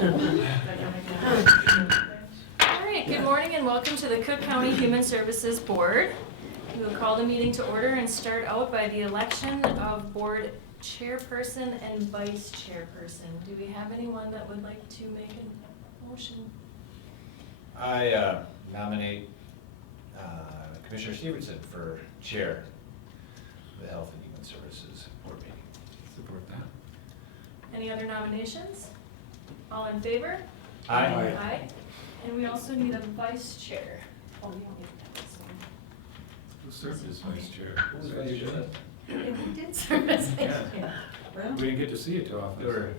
All right, good morning and welcome to the Cook County Human Services Board. We will call the meeting to order and start out by the election of board chairperson and vice chairperson. Do we have anyone that would like to make a motion? I nominate Commissioner Stevenson for chair of the Health and Human Services Board meeting. Support that. Any other nominations? All in favor? Aye. Aye. And we also need a vice chair. Oh, you don't need that one. Who served as vice chair? Who was vice chair? We did serve as vice Yeah. chair. We didn't get to see it too often. You were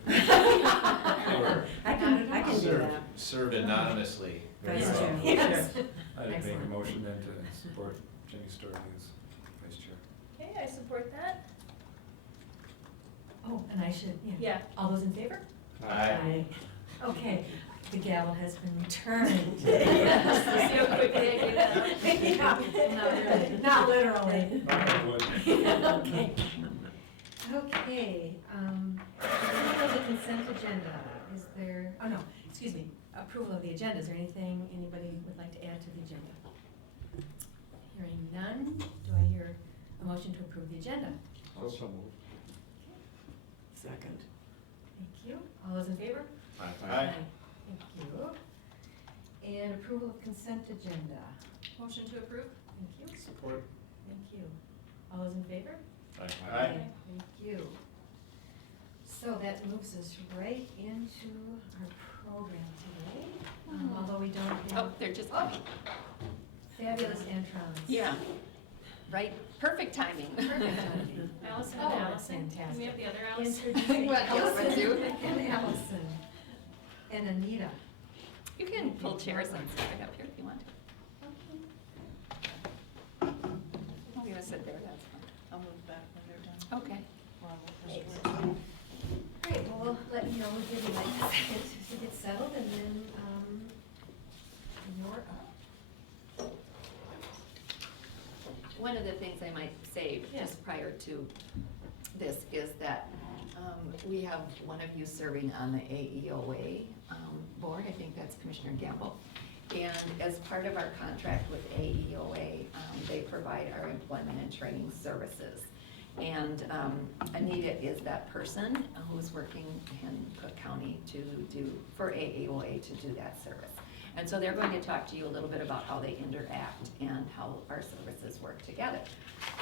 I can do served, that. served anonymously. Vice Very chair. well. Yes. I'd make a Excellent. motion then to support Jenny Story as vice chair. Okay, I support that. Oh, and I should, yeah. Yeah. All those in favor? Aye. Okay, the gavel has been returned. See how quickly I did that? Yeah, not literally. Not Okay. Okay, approval of the consent agenda. Is there, oh no, excuse me, approval of the agenda. Is there anything anybody would like to add to the agenda? Hearing none, do I hear a motion to approve the agenda? Also moved. Second. Thank you. All those in favor? Aye. Thank you. And approval of consent agenda. Motion to approve? Thank you. Support. Thank you. All those in favor? Aye. Thank you. So that moves us right into our program today, although we don't Oh, have they're just Oh. coming. fabulous introns. Yeah. Right, perfect timing. Perfect timing. Allison Oh, and that's Allison. fantastic. Can we have the other Allison? Introducing What, Allison Allison too? and Allison and Anita. You can pull chairs and sit right up here if you want. I'm gonna sit there, that's fine. I'll move back when they're done. Okay. Great, well, we'll let you know, we'll give you like a second to get settled, and then, you're up. One of the things I might say Yeah. just prior to this is that we have one of you serving on the AEOA board. I think that's Commissioner Gamble. And as part of our contract with AEOA, they provide our employment and training services. And Anita is that person who's working in Cook County for AEOA to do that service. And so they're going to talk to you a little bit about how they interact and how our services work together.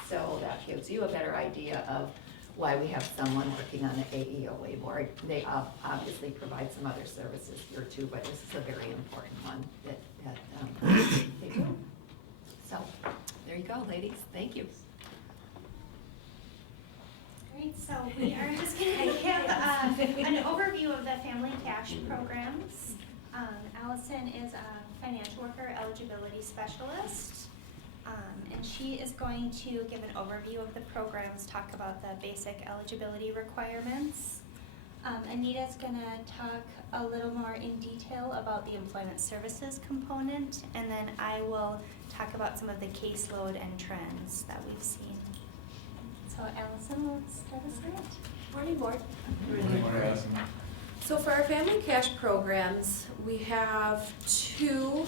So that gives you a better idea of why we have someone working on the AEOA board. They obviously provide some other services here too, but this is a very important one that they do. So, there you go, ladies, thank you. Great, so we are just going to give an overview of the family cash programs. Allison is a financial worker eligibility specialist, and she is going to give an overview of the programs, talk about the basic eligibility requirements. Anita's going to talk a little more in detail about the employment services component, and then I will talk about some of the caseload and trends that we've seen. So Allison, will start us out. Morning, board. Allison. So for our family cash programs, we have 2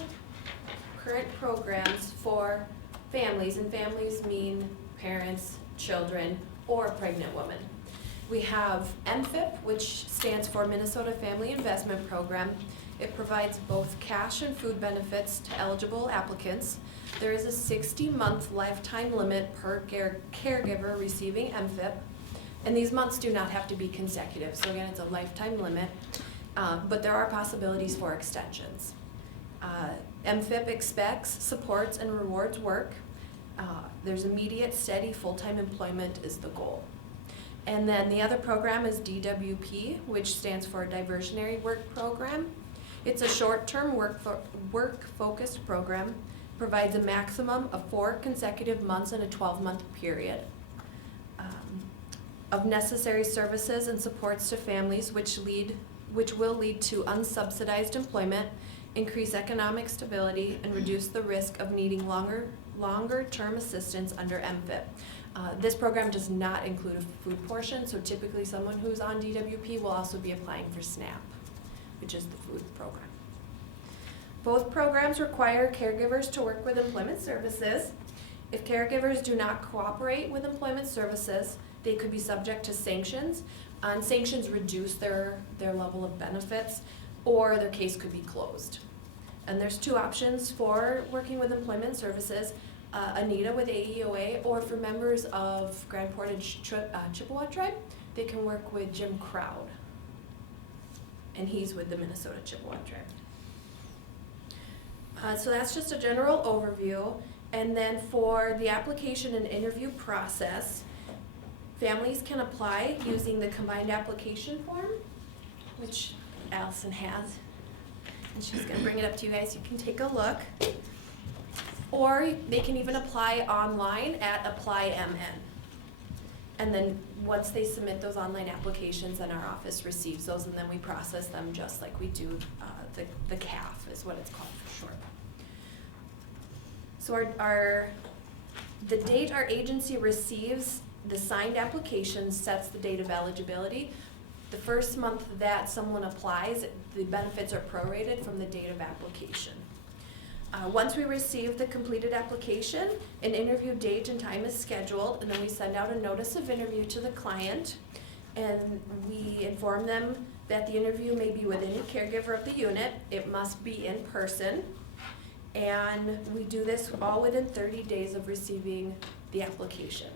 current programs for families, and families mean parents, children, or pregnant women. We have MFIP, which stands for Minnesota Family Investment Program. It provides both cash and food benefits to eligible applicants. There is a 60-month lifetime limit per caregiver receiving MFIP, and these months do not have to be consecutive. So again, it's a lifetime limit, but there are possibilities for extensions. MFIP expects, supports, and rewards work. There's immediate, steady, full-time employment is the goal. And then the other program is DWP, which stands for Diversionary Work Program. It's a short-term work-focused program, provides a maximum of 4 consecutive months in a 12-month period of necessary services and supports to families, which will lead to unsubsidized employment, increase economic stability, and reduce the risk of needing longer-term assistance under MFIP. This program does not include a food portion, so typically someone who's on DWP will also be applying for SNAP. which is the food program. Both programs require caregivers to work with Employment Services. If caregivers do not cooperate with Employment Services, they could be subject to sanctions. And sanctions reduce their level of benefits, or their case could be closed. And there's two options for working with Employment Services, Anita with AEOA, or for members of Grand Portage Chippewa tribe, they can work with Jim Crowd. And he's with the Minnesota Chippewa tribe. So that's just a general overview. And then for the application and interview process, families can apply using the combined application form, which Allison has. And she's gonna bring it up to you guys, you can take a look. Or they can even apply online at ApplyMN. And then once they submit those online applications, then our office receives those, and then we process them just like we do the CAF is what it's called for short. So the date our agency receives the signed application sets the date of eligibility. The first month that someone applies, the benefits are prorated from the date of application. Once we receive the completed application, an interview date and time is scheduled, and then we send out a notice of interview to the client, and we inform them that the interview may be with any caregiver of the unit. It must be in person, and we do this all within 30 days of receiving the application.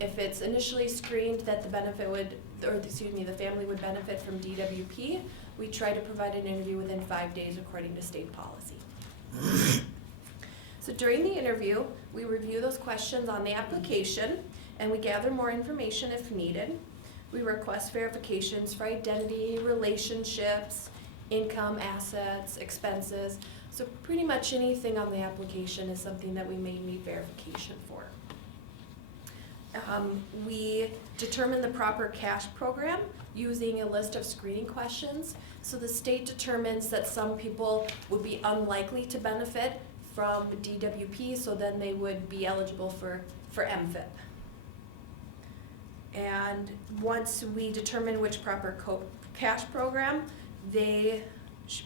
If it's initially screened that the family would benefit from DWP, we try to provide an interview within 5 days according to state policy. So during the interview, we review those questions on the application, and we gather more information if needed. We request verifications for identity, relationships, income, assets, expenses. So pretty much anything on the application is something that we may need verification for. We determine the proper cash program using a list of screening questions. So the state determines that some people would be unlikely to benefit from DWP, so then they would be eligible for MFIP. And once we determine which proper cash program they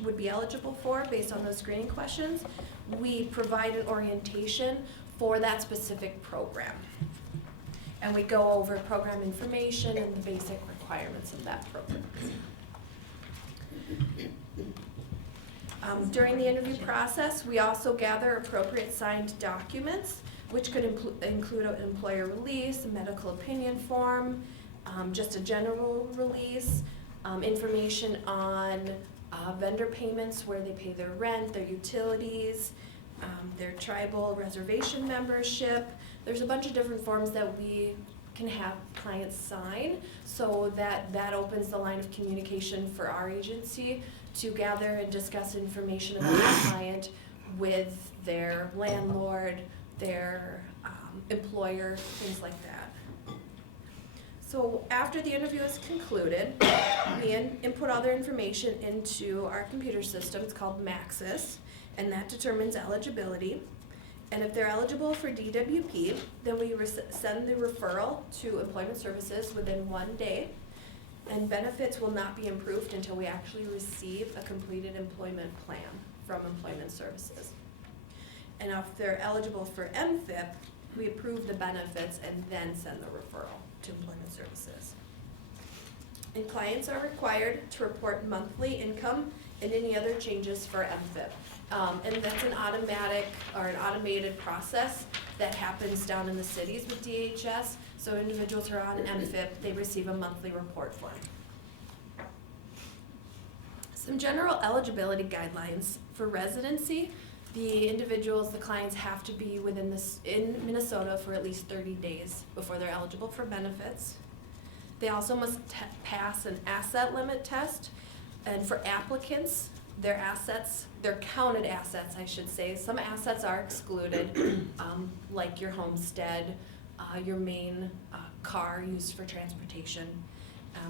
would be eligible for based on those screening questions, we provide an orientation for that specific program. And we go over program information and the basic requirements of that program. During the interview process, we also gather appropriate signed documents, which could include an employer release, a medical opinion form, just a general release, information on vendor payments, where they pay their rent, their utilities, their tribal reservation membership. There's a bunch of different forms that we can have clients sign, so that opens the line of communication for our agency to gather and discuss information about the client with their landlord, their employer, things like that. So after the interview is concluded, we input all their information into our computer system. It's called Maxis, and that determines eligibility. And if they're eligible for DWP, then we send the referral to Employment Services within 1 day. And benefits will not be improved until we actually receive a completed employment plan from Employment Services. And if they're eligible for MFIP, we approve the benefits and then send the referral to Employment Services. And clients are required to report monthly income and any other changes for MFIP. And that's an automatic or an automated process that happens down in the cities with DHS. So individuals who are on MFIP, they receive a monthly report form. Some general eligibility guidelines for residency. The individuals, the clients have to be in Minnesota for at least 30 days before they're eligible for benefits. They also must pass an asset limit test. And for applicants, their counted assets, I should say. Some assets are excluded, like your homestead, your main car used for transportation.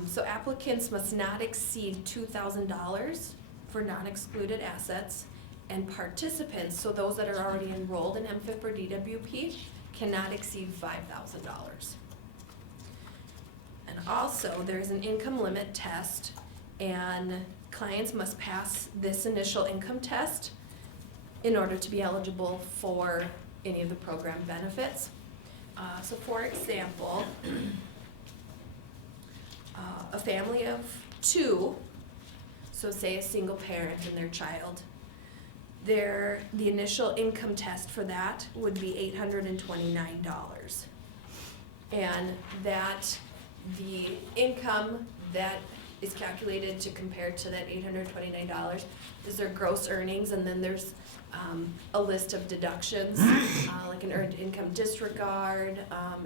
So applicants must not exceed $2,000 for non-excluded assets, and participants, so those that are already enrolled in MFIP or DWP, cannot exceed $5,000. And also, there's an income limit test and clients must pass this initial income test in order to be eligible for any of the program benefits. So for example, a family of 2, so say a single parent and their child, the initial income test for that would be $829. And that the income that is calculated to compare to that $829 is their gross earnings, and then there's a list of deductions, like an earned income disregard,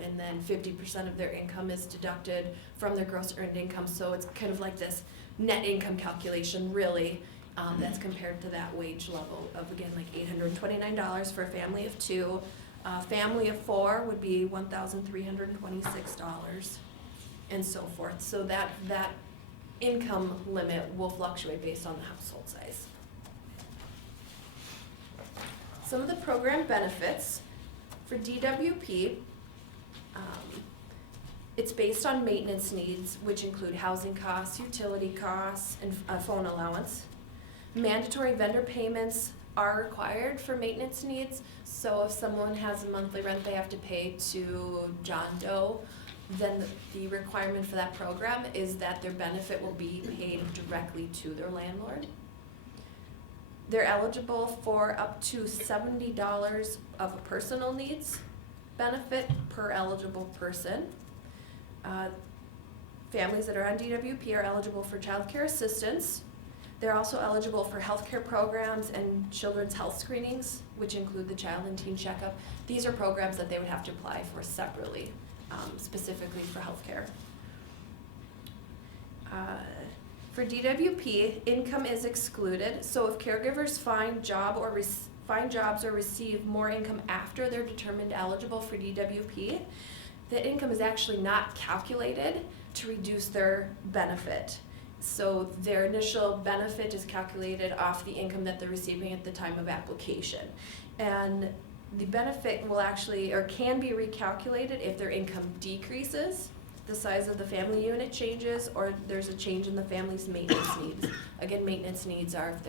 and then 50% of their income is deducted from their gross earned income. So it's kind of like this net income calculation, really, that's compared to that wage level of, again, like $829 for a family of 2. Family of 4 would be $1,326, and so forth. So that income limit will fluctuate based on the household size. Some of the program benefits for DWP, it's based on maintenance needs, which include housing costs, utility costs, and phone allowance. Mandatory vendor payments are required for maintenance needs. So if someone has a monthly rent they have to pay to John Doe, then the requirement for that program is that their benefit will be paid directly to their landlord. They're eligible for up to $70 of a personal needs benefit per eligible person. Families that are on DWP are eligible for child care assistance. They're also eligible for healthcare programs and children's health screenings, which include the child and teen checkup. These are programs that they would have to apply for separately, specifically for healthcare. For DWP, income is excluded. So if caregivers find jobs or receive more income after they're determined eligible for DWP, the income is actually not calculated to reduce their benefit. So their initial benefit is calculated off the income that they're receiving at the time of application. And the benefit will actually, or can be recalculated if their income decreases, the size of the family unit changes, or there's a change in the family's maintenance needs. Again, maintenance needs are if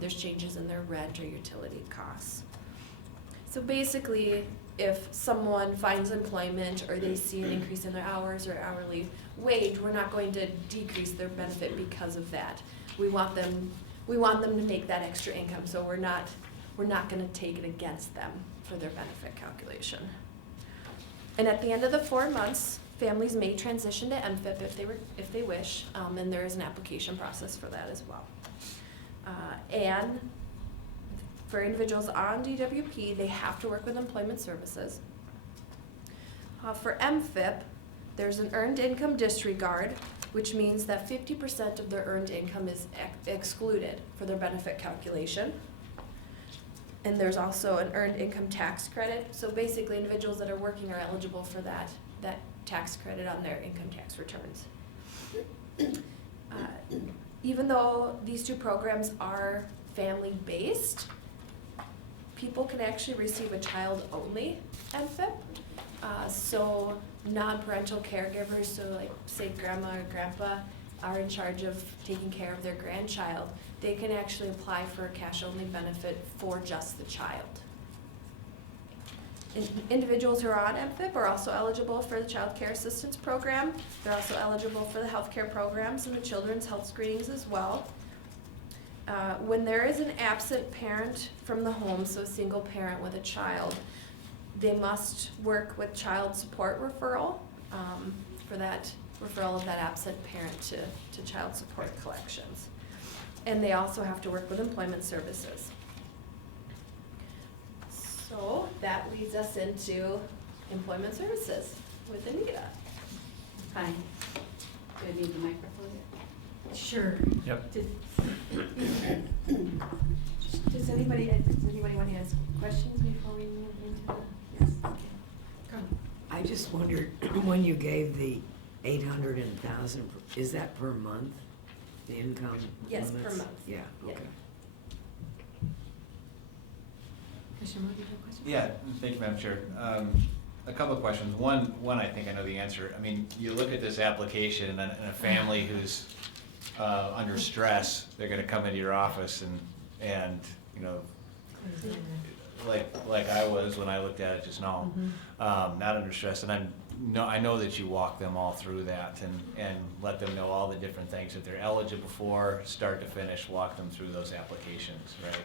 there's changes in their rent or utility costs. So basically, if someone finds employment or they see an increase in their hours or hourly wage, we're not going to decrease their benefit because of that. We want them to make that extra income, so we're not going to take it against them for their benefit calculation. And at the end of the 4 months, families may transition to MFIP if they wish, and there is an application process for that as well. And for individuals on DWP, they have to work with employment services. For MFIP, there's an earned income disregard, which means that 50% of their earned income is excluded for their benefit calculation. And there's also an earned income tax credit. So basically, individuals that are working are eligible for that tax credit on their income tax returns. Even though these 2 programs are family-based, people can actually receive a child-only MFIP. So non-parental caregivers, so like say grandma or grandpa are in charge of taking care of their grandchild, they can actually apply for a cash-only benefit for just the child. Individuals who are on MFIP are also eligible for the Child Care Assistance Program. They're also eligible for the healthcare programs and the children's health screenings as well. When there is an absent parent from the home, so a single parent with a child, they must work with child support referral for that referral of that absent parent to child support collections. And they also have to work with employment services. So that leads us into employment services with Anita. Hi. Do I need the microphone yet? Sure. Yep. Does anybody want to ask questions before we move into the, yes, okay. Carly. I just wondered, when you gave the 800 and 1,000, is that per month, the income Yes, per limits? month. Yeah, Yeah. okay. Commissioner Moore, do you have a question? Yeah, thank you, Madam Chair. A couple of questions. One, I think I know the answer. I mean, you look at this application and a family who's under stress, they're gonna come into your office and, you know, like I was when I looked at it just now, not under stress, and I know that you walk them all through that and let them know all the different things that they're eligible for, start to finish, walk them through those applications, right?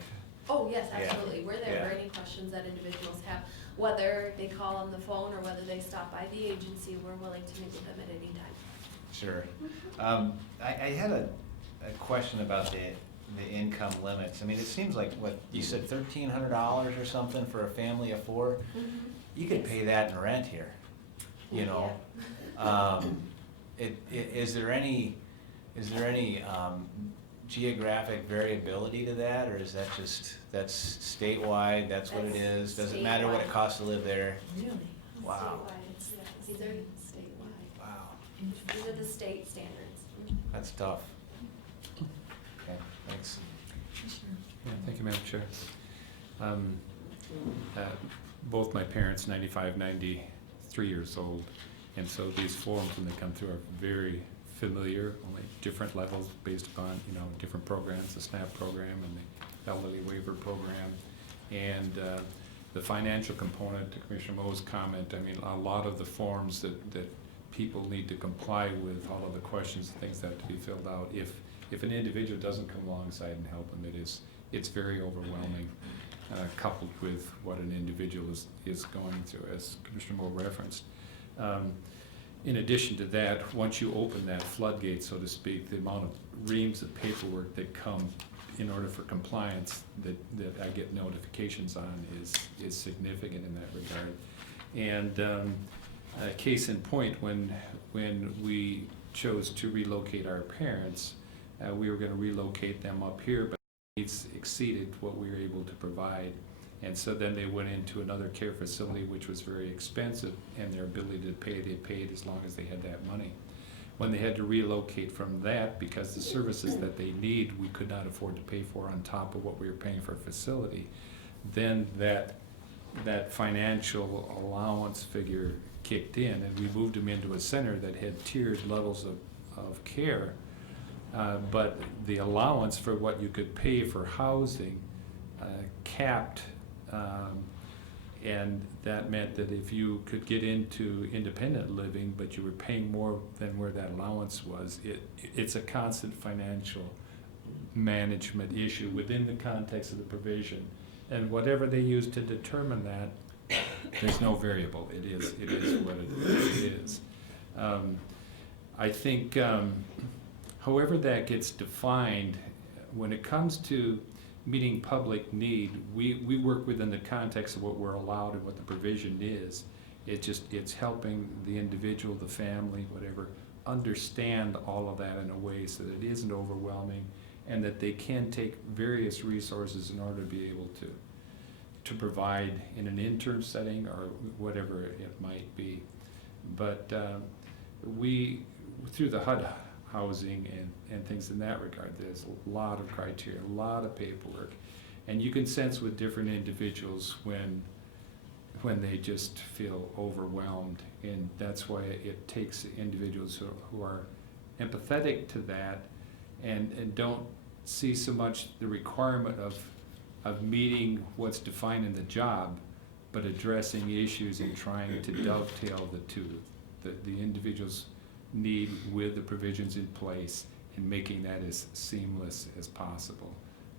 Oh, yes, Yeah. absolutely. We're there for Yeah. any questions that individuals have, whether they call on the phone or whether they stop by the agency, we're willing to meet with them at any time. Sure. I had a question about the income limits. I mean, it seems like, what, you said $1,300 or something for a family of 4? You could pay that in rent here, you know? Is there any geographic variability to that, or is that that's statewide, that's what it is? Does it matter what it costs to live there? Really? Wow. Statewide, yeah. These are statewide. Wow, These are the state standards. that's tough. Okay, thanks. Yeah, thank you, Madam Chair. Both my parents, 95, 93 years old, and so these forms, when they come through, are very familiar, only different levels based upon, you know, different programs, the SNAP program and the elderly waiver program. And the financial component, to Commissioner Mo's comment, I mean, a lot of the forms that people need to comply with, all of the questions and things that have to be filled out. If an individual doesn't come alongside and help them, it's very overwhelming, coupled with what an individual is going through, as Commissioner Mo referenced. In addition to that, once you open that floodgate, so to speak, the amount of reams of paperwork that come in order for compliance that I get notifications on is significant in that regard. And case in point, when we chose to relocate our parents, we were going to relocate them up here, but needs exceeded what we were able to provide. And so then they went into another care facility, which was very expensive, and their ability to pay, they paid as long as they had that money. When they had to relocate from that, because the services that they need, we could not afford to pay for on top of what we were paying for a facility, then that financial allowance figure kicked in, and we moved them into a center that had tiered levels of care. But the allowance for what you could pay for housing capped, and that meant that if you could get into independent living, but you were paying more than where that allowance was, it's a constant financial management issue within the context of the provision. And whatever they use to determine that, there's no variable. It is what it is. I think, however that gets defined, when it comes to meeting public need, we work within the context of what we're allowed and what the provision is. It's helping the individual, the family, whatever, understand all of that in a way so that it isn't overwhelming, and that they can take various resources in order to be able to provide in an intern setting or whatever it might be. But we, through the HUD housing and things in that regard, there's a lot of criteria, a lot of paperwork, and you can sense with different individuals when they just feel overwhelmed, and that's why it takes individuals who are empathetic to that and don't see so much the requirement of meeting what's defined in the job, but addressing issues and trying to dovetail the two, the individual's need with the provisions in place and making that as seamless as possible.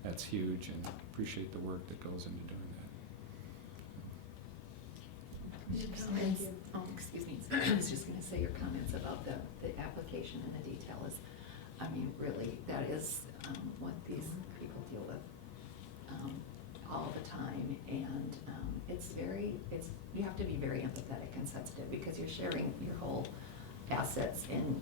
That's huge, and appreciate the work that goes into doing that. Comments? Oh, excuse me. I was just going to say your comments about the application and the detail is, I mean, really, that is what these people deal with all the time, and you have to be very empathetic and sensitive because you're sharing your whole assets and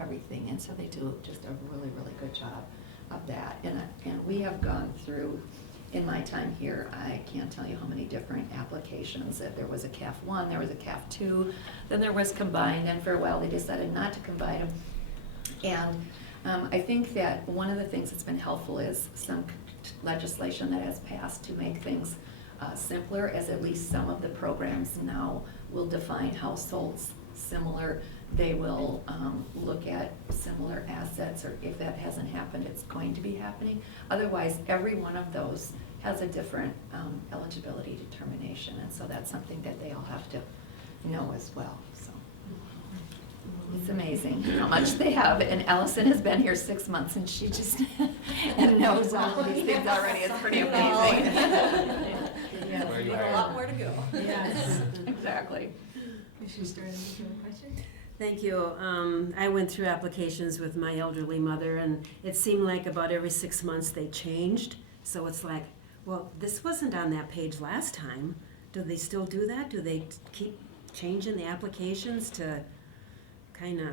everything, and so they do just a really, really good job of that. And we have gone through, in my time here, I can't tell you how many different applications. That there was a CAF 1, there was a CAF 2, then there was combined, and for a while they decided not to combine them. And I think that one of the things that's been helpful is some legislation that has passed to make things simpler, as at least some of the programs now will define households similar. They will look at similar their assets, or if that hasn't happened, it's going to be happening. Otherwise, every one of those has a different eligibility determination, and so that's something that they all have to know as well, so. It's amazing how much they have, and Allison has been here 6 months, and she just and knows all of these things already. It's pretty amazing. Where you A hired? lot more to go. Yes. Exactly. Commissioner Sturman, you have a question? Thank you. I went through applications with my elderly mother, and it seemed like about every 6 months they changed. So it's like, well, this wasn't on that page last time. Do they still do that? Do they keep changing the applications to kind of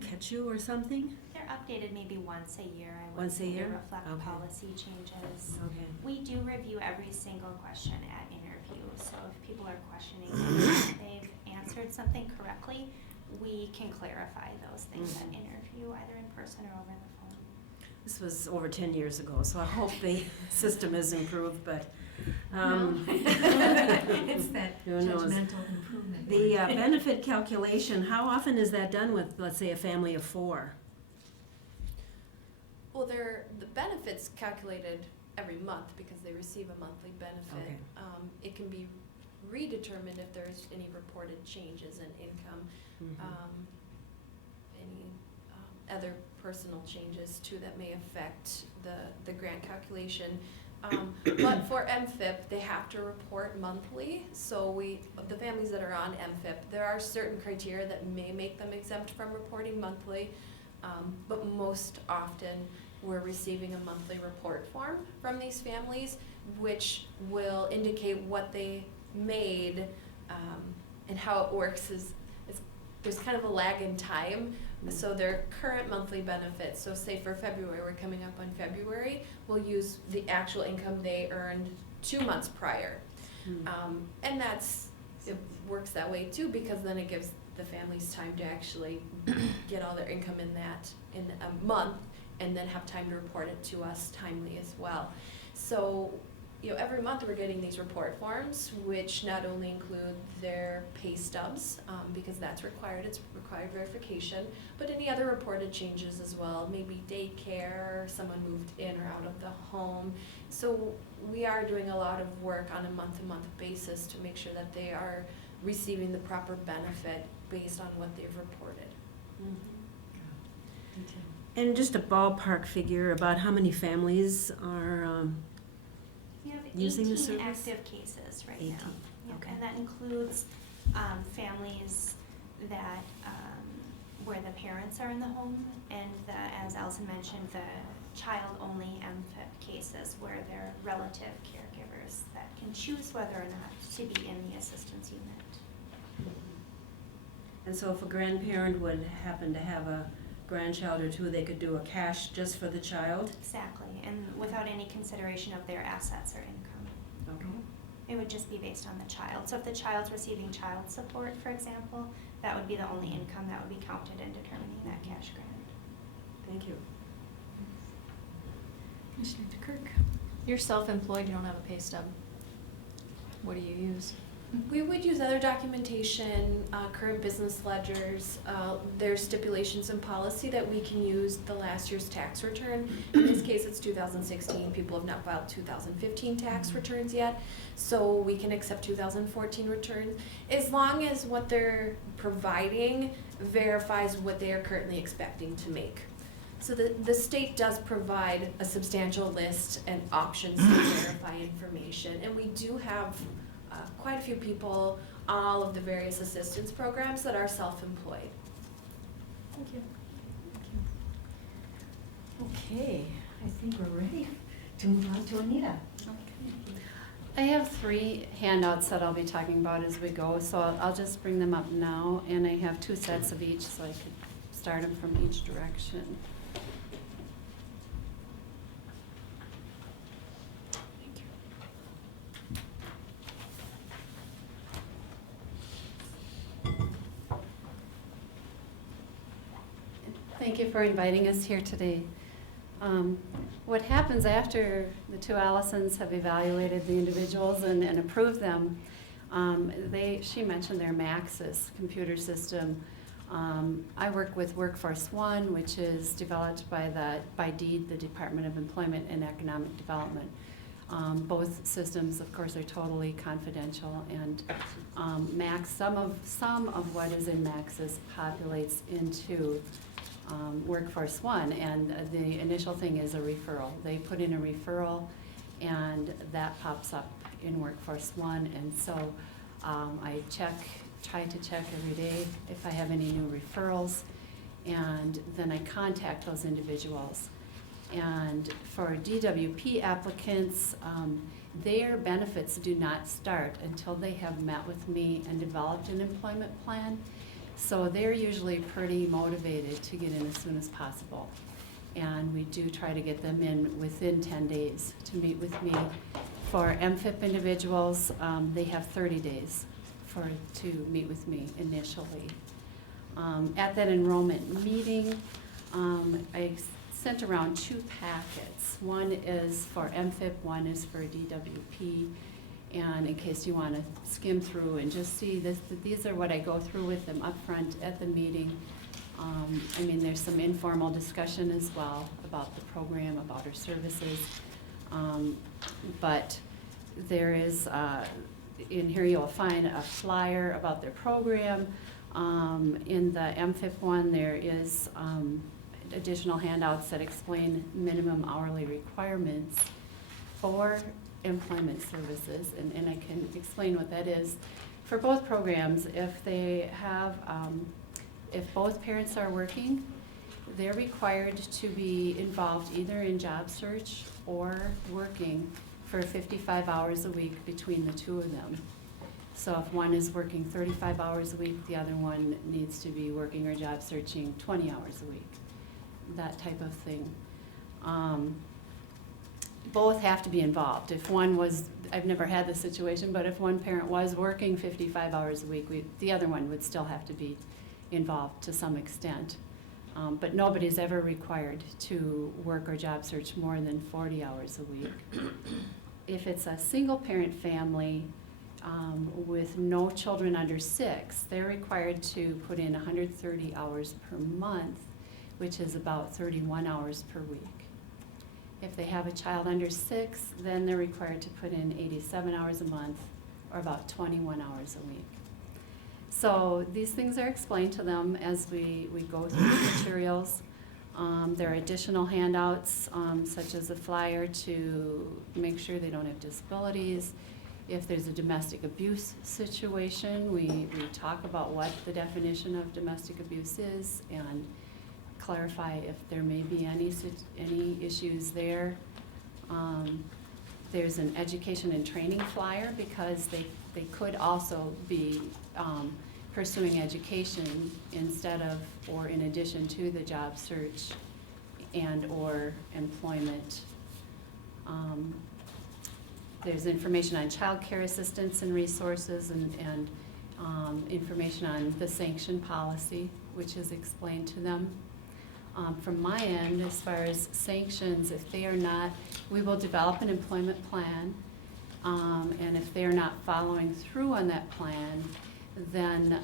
catch you or something? They're updated maybe once a year, I would Once a say, to year? reflect Okay. policy changes. Okay. We do review every single question at interview, so if people are questioning if they've answered something correctly, we can clarify those things at interview, either in person or over the phone. This was over 10 years ago, so I hope the system is improved, but It's that Who knows? judgmental improvement. the benefit calculation, how often is that done with, let's say, a family of 4? Well, the benefits calculated every month because they receive a monthly benefit. Okay. It can be redetermined if there's any reported changes in income, any other personal changes too that may affect the grant calculation. But for MFIP, they have to report monthly. So the families that are on MFIP, there are certain criteria that may make them exempt from reporting monthly. But most often, we're receiving a monthly report form from these families, which will indicate what they made, and how it works is there's kind of a lag in time. So their current monthly benefits, so say for February, we're coming up on February, we'll use the actual income they earned 2 months prior. And it works that way too, because then it gives the families time to actually get all their income in a month, and then have time to report it to us timely as well. So, every month we're getting these report forms, which not only include their pay stubs, because that's required, it's required verification, but any other reported changes as well, maybe daycare, or someone moved in or out of the home. So we are doing a lot of work on a month-to-month basis to make sure that they are receiving the proper benefit based on what they've reported. And just a ballpark figure about how many families are, We have Using the 18 service? active cases right 18, now. Yep, okay. and that includes families that, where the parents are in the home, and as Allison mentioned, the child-only MFIP cases where they're relative caregivers that can choose whether or not to be in the assistance unit. and so if a grandparent would happen to have a grandchild or two, they could do a cash just for the child? Exactly, and without any consideration of their assets or income. Okay. It would just be based on the child. So if the child's receiving child support, for example, that would be the only income that would be counted in determining that cash grant. Thank you. Commissioner DeKirk. You're self-employed, you don't have a pay stub. What do you use? We would use other documentation, current business ledgers. There's stipulations in policy that we can use the last year's tax return. In this case, it's 2016. People have not filed 2015 tax returns yet, so we can accept 2014 returns as long as what they're providing verifies what they are currently expecting to make. So the state does provide a substantial list and options to verify information, and we do have quite a few people on all of the various assistance programs that are self-employed. Thank you. Okay, I think we're ready to move on to Anita. I have 3 handouts that I'll be talking about as we go, so I'll just bring them up now, and I have 2 sets of each, so I could start them from each direction. Thank you for inviting us here today. What happens after the 2 Allisons have evaluated the individuals and approved them, she mentioned their Maxis computer system I work with Workforce One, which is developed by DEED, the Department of Employment and Economic Development. Both systems, of course, are totally confidential, and Max, some of what is in Max's populates into Workforce One, and the initial thing is a referral. They put in a referral, and that pops up in Workforce One, and so I try to check every day if I have any new referrals, and then I contact those individuals. And for DWP applicants, their benefits do not start until they have met with me and developed an employment plan. So they're usually pretty motivated to get in as soon as possible. And we do try to get them in within 10 days to meet with me. For MFIP individuals, they have 30 days to meet with me initially. At that enrollment meeting, I sent around 2 packets. One is for MFIP, one is for DWP. And in case you want to skim through and just see this, these are what I go through with them up front at the meeting. I mean, there's some informal discussion as well about the program, about our services. But there is, in here you'll find a flyer about their program. In the MFIP one, there is additional handouts that explain minimum hourly requirements for employment services, and I can explain what that is. For both programs, if they have, if both parents are working, they're required to be involved either in job search or working for 55 hours a week between the two of them. So if one is working 35 hours a week, the other one needs to be working or job searching 20 hours a week, that type of thing. Both have to be involved. If one was, I've never had this situation, but if one parent was working 55 hours a week, the other one would still have to be involved to some extent. But nobody's ever required to work or job search more than 40 hours a week. If it's a single parent family with no children under 6, they're required to put in 130 hours per month, which is about 31 hours per week. If they have a child under 6, then they're required to put in 87 hours a month, or about 21 hours a week. So these things are explained to them as we go through the materials. There are additional handouts, such as a flyer to make sure they don't have disabilities. If there's a domestic abuse situation, we talk about what the definition of domestic abuse is and clarify if there may be any issues there. There's an education and training flyer because they could also be pursuing education instead of or in addition to the job search and or employment. There's information on child care assistance and resources and information on the sanction policy, which is explained to them. From my end, as far as sanctions, if they are not, we will develop an employment plan, and if they are not following through on that plan, then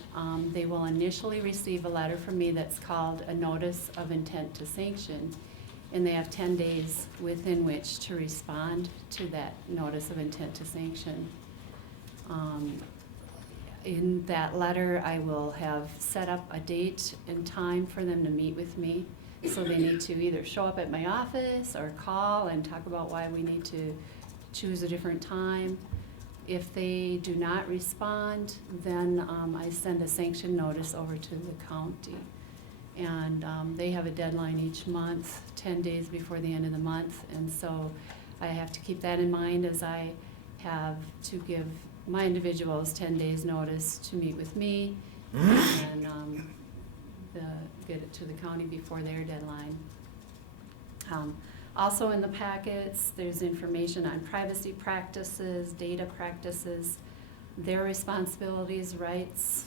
they will initially receive a letter from me that's called a notice of intent to sanction, and they have 10 days within which to respond to that notice of intent to sanction. In that letter, I will have set up a date and time for them to meet with me. So they need to either show up at my office or call and talk about why we need to choose a different time. If they do not respond, then I send a sanction notice over to the county. And they have a deadline each month, 10 days before the end of the month. And so I have to keep that in mind as I have to give my individuals 10 days notice to meet with me and get it to the county before their deadline. Also in the packets, there's information on privacy practices, data practices, their responsibilities, rights,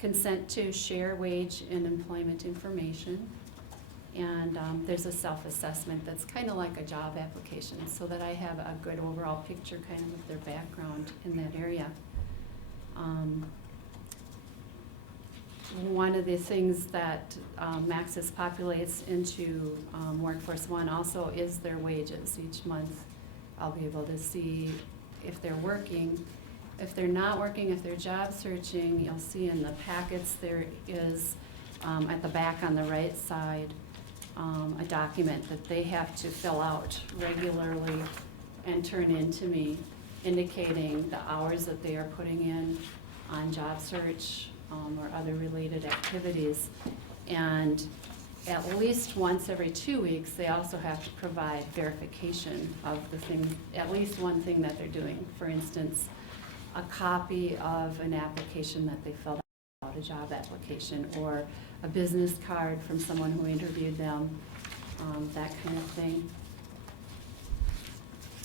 consent to share wage and employment information. And there's a self-assessment that's kind of like a job application so that I have a good overall picture kind of of their background in that area. one of the things that Maxis populates into Workforce One also is their wages. Each month, I'll be able to see if they're working. If they're not working, if they're job searching, you'll see in the packets there is, at the back on the right side, a document that they have to fill out regularly and turn in to me, indicating the hours that they are putting in on job search or other related activities. And at least once every 2 weeks, they also have to provide verification of the thing, at least one thing that they're doing. For instance, a copy of an application that they filled out, a job application, or a business card from someone who interviewed them, that kind of thing.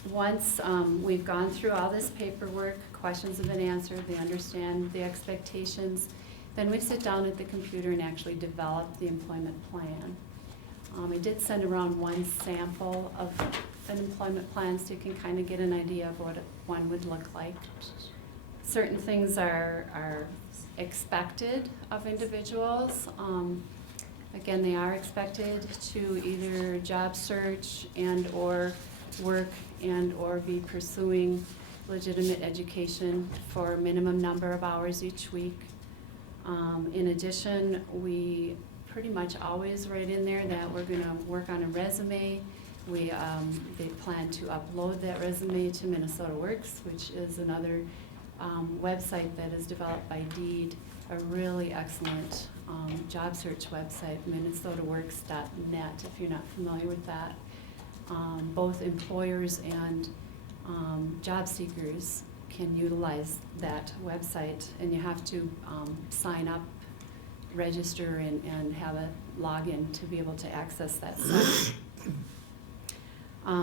Once we've gone through all this paperwork, questions have been answered, they understand the expectations, then we sit down at the computer and actually develop the employment plan. I did send around one sample of an employment plan so you can kind of get an idea of what one would look like. Certain things are expected of individuals. Again, they are expected to either job search and or work and or be pursuing legitimate education for a minimum number of hours each week. In addition, we pretty much always write in there that we're going to work on a resume. They plan to upload that resume to Minnesota Works, which is another website that is developed by Deed, a really excellent job search website, minnesotaworks.net, if you're not familiar with that. Both employers and job seekers can utilize that website, and you have to sign up, register, and have a login to be able to access that site.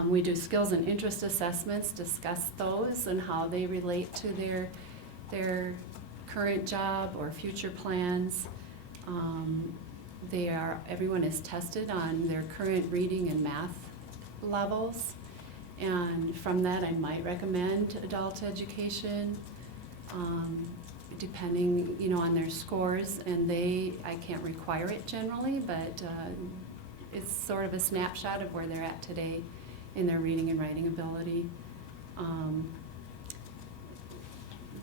We do skills and interest assessments, discuss those and how they relate to their current job or future plans. Everyone is tested on their current reading and math levels, and from that I might recommend adult education, depending on their scores, and I can't require it generally, but it's sort of a snapshot of where they're at today in their reading and writing ability.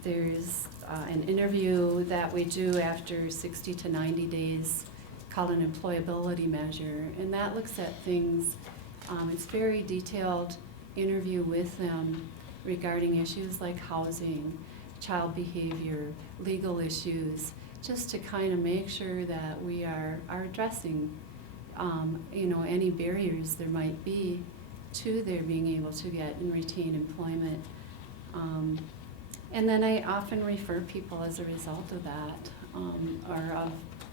There's an interview that we do after 60 to 90 days called an employability measure, and that looks at things, it's very detailed interview with them regarding issues like housing, child behavior, legal issues, just to kind of make sure that we are addressing any barriers there might be to their being able to get and retain employment. And then I often refer people as a result of that, or of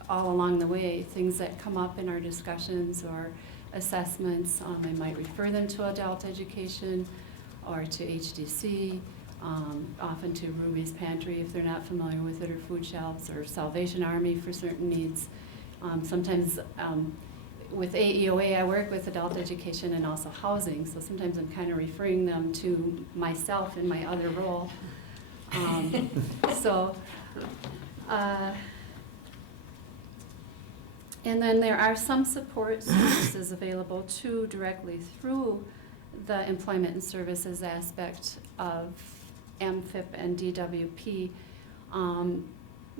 all along the way, things that come up in our discussions or assessments. I might refer them to adult education or to HDC, often to Ruby's Pantry if they're not familiar with it, or food shelves, or Salvation Army for certain needs. Sometimes with AEOA, I work with adult education and also housing, so sometimes I'm kind of referring them to myself in my other role. And then there are some support services available too directly through the employment and services aspect of MFIP and DWP.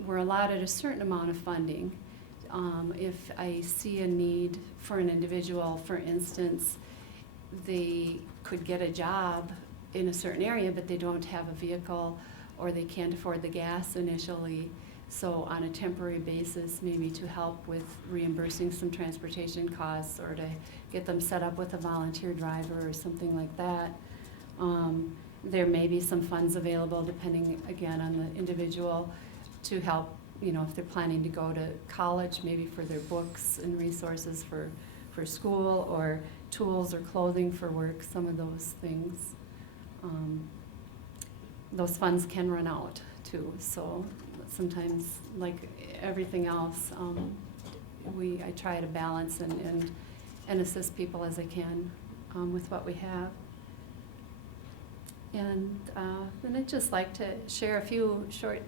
We're allotted a certain amount of funding. If I see a need for an individual, for instance, they could get a job in a certain area, but they don't have a vehicle, or they can't afford the gas initially. So on a temporary basis, maybe to help with reimbursing some transportation costs, or to get them set up with a volunteer driver or something like that. There may be some funds available, depending again on the individual, to help, if they're planning to go to college, maybe for their books and resources for school, or tools or clothing for work, some of those things. Those funds can run out too, so sometimes, like everything else, I try to balance and assist people as I can with what we have. And then I'd just like to share a few short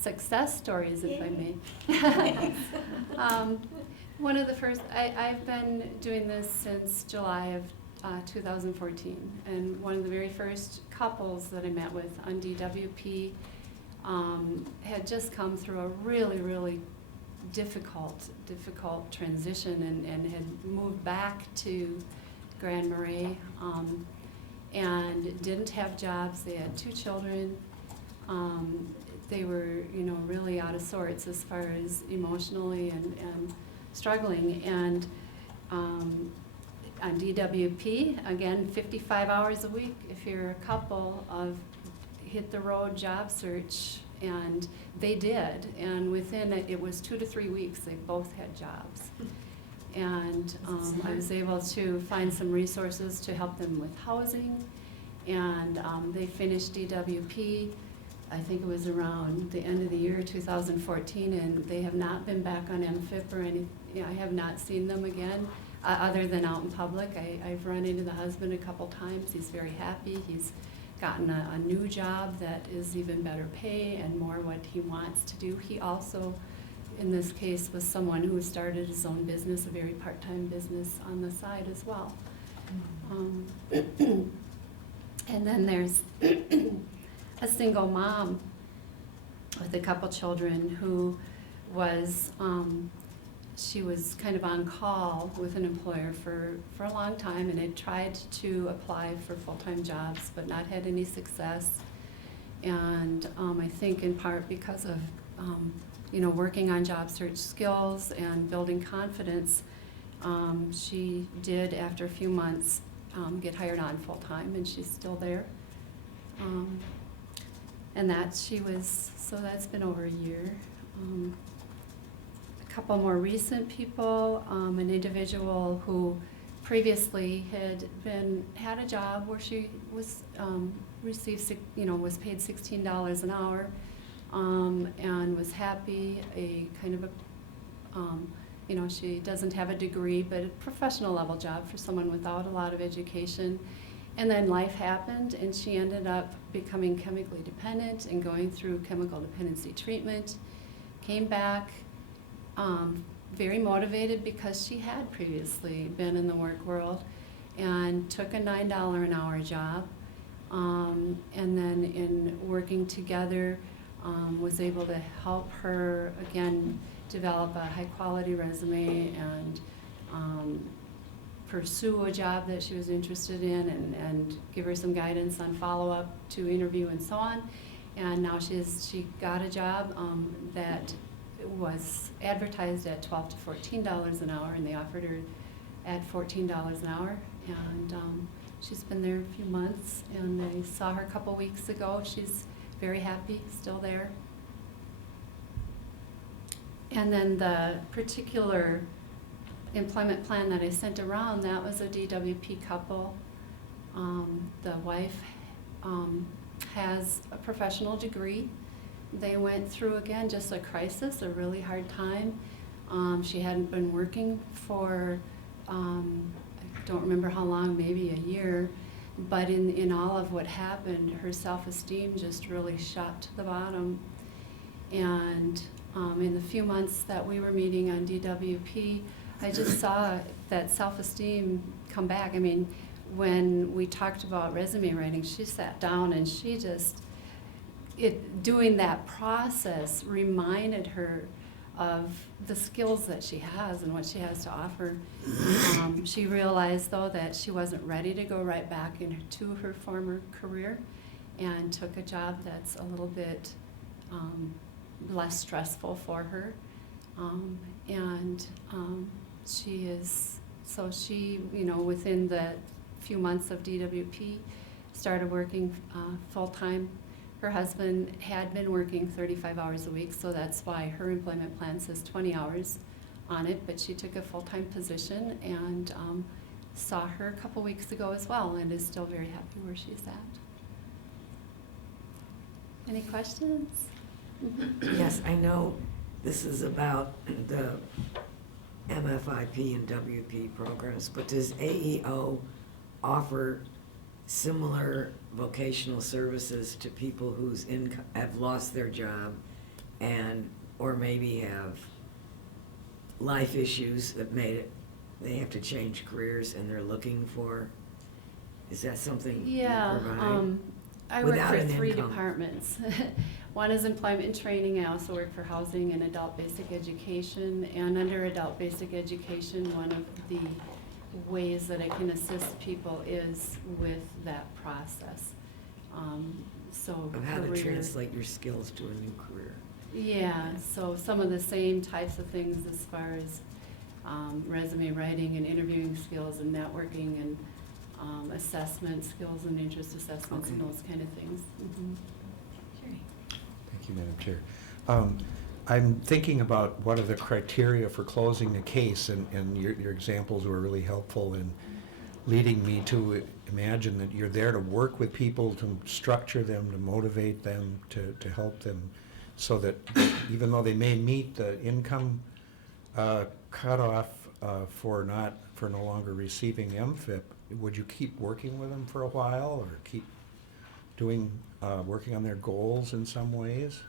success stories, if I may. One of the first, I've been doing this since July of 2014, and one of the very first couples that I met with on DWP had just come through a really difficult transition and had moved back to Grand Marais, and didn't have jobs. They had 2 children. They were, really out of sorts as far as emotionally and struggling. And on DWP, again, 55 hours a week if you're a couple, of hit the road job search, and they did. And within it was 2 to 3 weeks, they both had jobs. And I was able to find some resources to help them with housing, and they finished DWP, I think it was around the end of the year 2014, and they have not been back on MFIP or any. I have not seen them again, other than out in public. I've run into the husband a couple times. He's very happy. He's gotten a new job that is even better pay and more what he wants to do. He also, in this case, was someone who started his own business, a very part-time business on the side as well. And then there's a single mom with a couple children who was, she was kind of on call with an employer for a long time, and had tried to apply for full-time jobs but not had any success. And I think in part because of working on job search skills and building confidence, she did, after a few months, get hired on full-time, and she's still there. And that's been over a year. A couple more recent people, an individual who previously had a job where she was was paid $16 an hour, and was happy. She doesn't have a degree, but a professional level job for someone without a lot of education. And then life happened, and she ended up becoming chemically dependent and going through chemical dependency treatment. Came back very motivated because she had previously been in the work world, and took a $9 an hour job. And then in working together, was able to help her, again, develop a high-quality resume and pursue a job that she was interested in, and give her some guidance on follow-up to interview and so on. And now she got a job that was advertised at $12 to $14 an hour, and they offered her at $14 an hour. And she's been there a few months, and I saw her a couple weeks ago. She's very happy, still there. And then the particular employment plan that I sent around, that was a DWP couple. The wife has a professional degree. They went through, again, just a crisis, a really hard time. She hadn't been working for, I don't remember how long, maybe a year. But in all of what happened, her self-esteem just really shot to the bottom. And in the few months that we were meeting on DWP, I just saw that self-esteem come back. I mean, when we talked about resume writing, she sat down and she just, doing that process reminded her of the skills that she has and what she has to offer. She realized, though, that she wasn't ready to go right back into her former career, and took a job that's a little bit less stressful for her. She, within the few months of DWP, started working full-time. Her husband had been working 35 hours a week, so that's why her employment plan says 20 hours on it, but she took a full-time position, and saw her a couple weeks ago as well, and is still very happy where she's at. Any questions? Yes, I know this is about the MFIP and WP programs, but does AEO offer similar vocational services to people whose income, have lost their job and, or maybe have life issues that made it, they have to change careers and they're looking for, is that something you Yeah, provide? I work Without for an 3 income. departments. One is employment and training. I also work for housing and adult basic education. And under adult basic education, one of the ways that I can assist people is with that process. So Of how to career- translate your skills to a new career. Yeah, so some of the same types of things as far as resume writing and interviewing skills and networking and assessment skills and interest assessments and Okay. those kind of things. Mhm. Thank you, Madam Chair. I'm thinking about what are the criteria for closing the case, and your examples were really helpful in leading me to imagine that you're there to work with people, to structure them, to motivate them, to help them, so that even though they may meet the income cutoff for no longer receiving MFIP, would you keep working with them for a while, or keep doing, working on their goals in some ways?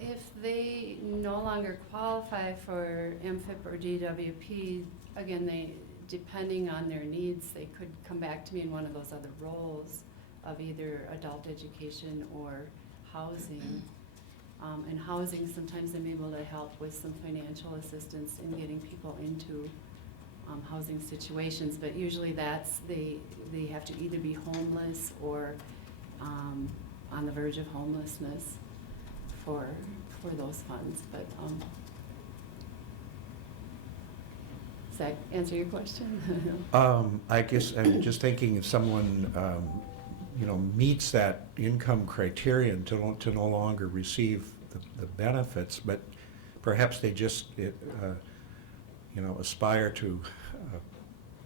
If they no longer qualify for MFIP or DWP, again, depending on their needs, they could come back to me in one of those other roles of either adult education or housing. And housing, sometimes I'm able to help with some financial assistance in getting people into housing situations, but usually they have to either be homeless or on the verge of homelessness for those funds, but does that answer your question? I guess I'm just thinking if someone, meets that income criterion to no longer receive the benefits, but perhaps they just, aspire to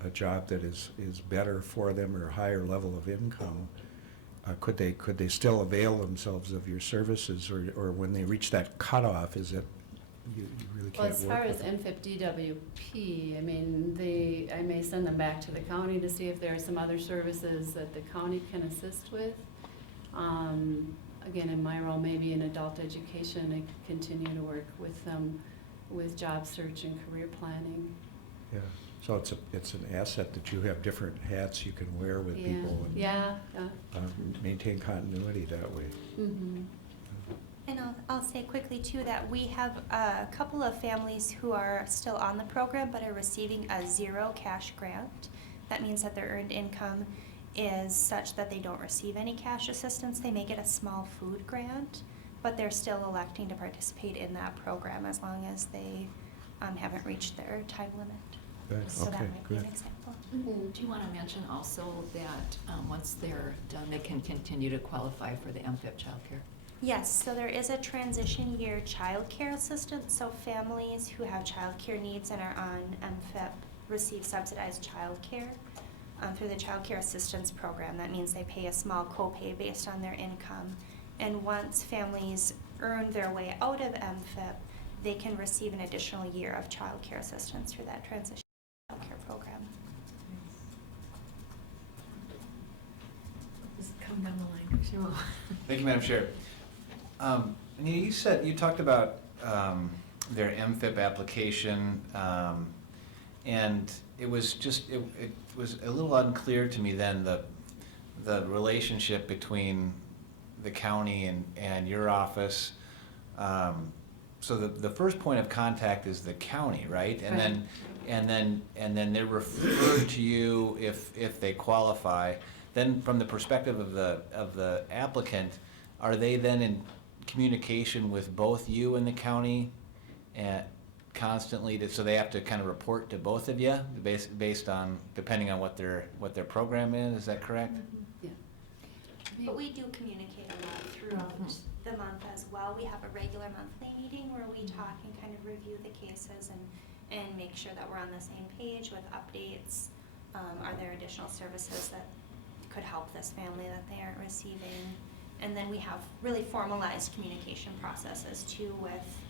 a job that is better for them or a higher level of income. Could they still avail themselves of your services, or when they reach that cutoff, is it, you really Well, can't as work far with as them? MFIP DWP, I mean, I may send them back to the county to see if there are some other services that the county can assist with. Again, in my role, maybe in adult education, I could continue to work with them with job search and career planning. Yeah, so it's an asset that you have different hats you can wear with Yeah, people and yeah. maintain continuity that way. Mm-hmm. And I'll say quickly too that we have a couple of families who are still on the program but are receiving a 0 cash grant. That means that their earned income is such that they don't receive any cash assistance. They may get a small food grant, but they're still electing to participate in that program as long as they haven't reached their time limit. Good, So that okay, might be an good. example. Do you want to mention also that once they're done, they can continue to qualify for the MFIP childcare? Yes, so there is a transition year child care assistance, so families who have child care needs and are on MFIP receive subsidized child care through the child care assistance program. That means they pay a small copay based on their income. And once families earn their way out of MFIP, they can receive an additional year of child care assistance through that transition child care program. Just come down the line, Cheryl. Thank you, Madam Chair. You talked about their MFIP application, and it was a little unclear to me then the relationship between the county and your office. So the first point of contact is the county, right? And then they're referred to you if they qualify. Then from the perspective of the applicant, are they then in communication with both you and the county constantly, so they have to kind of report to both of you based on, depending on what their program is that correct? Yeah. But we do communicate a lot throughout the month as well. We have a regular monthly meeting where we talk and kind of review the cases and make sure that we're on the same page with updates. Are there additional services that could help this family that they aren't receiving? And then we have really formalized communication processes too with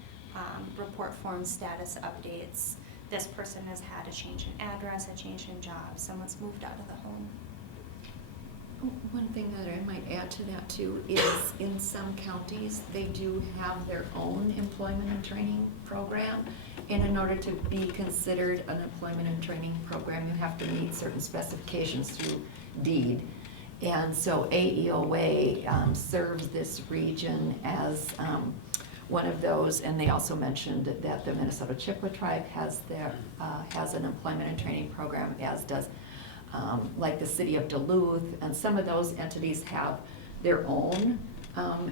report forms, status updates. This person has had a change in address, a change in job, someone's moved out of the home. One thing that I might add to that too is in some counties, they do have their own employment and training program. And in order to be considered an employment and training program, you have to meet certain specifications through deed. And so AEOA serves this region as one of those, and they also mentioned that the Minnesota Chippewa Tribe has an employment and training program, as does like the city of Duluth, and some of those entities have their own,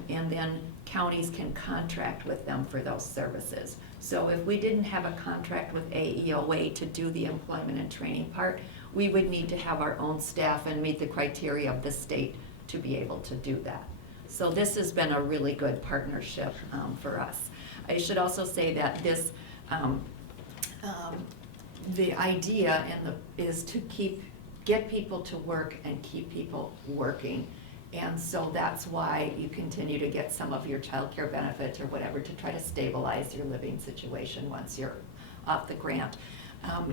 and then counties can contract with them for those services. So if we didn't have a contract with AEOA to do the employment and training part, we would need to have our own staff and meet the criteria of the state to be able to do that. So this has been a really good partnership for us. I should also say that this, the idea is to get people to work and keep people working. And so that's why you continue to get some of your child care benefit or whatever to try to stabilize your living situation once you're off the grant.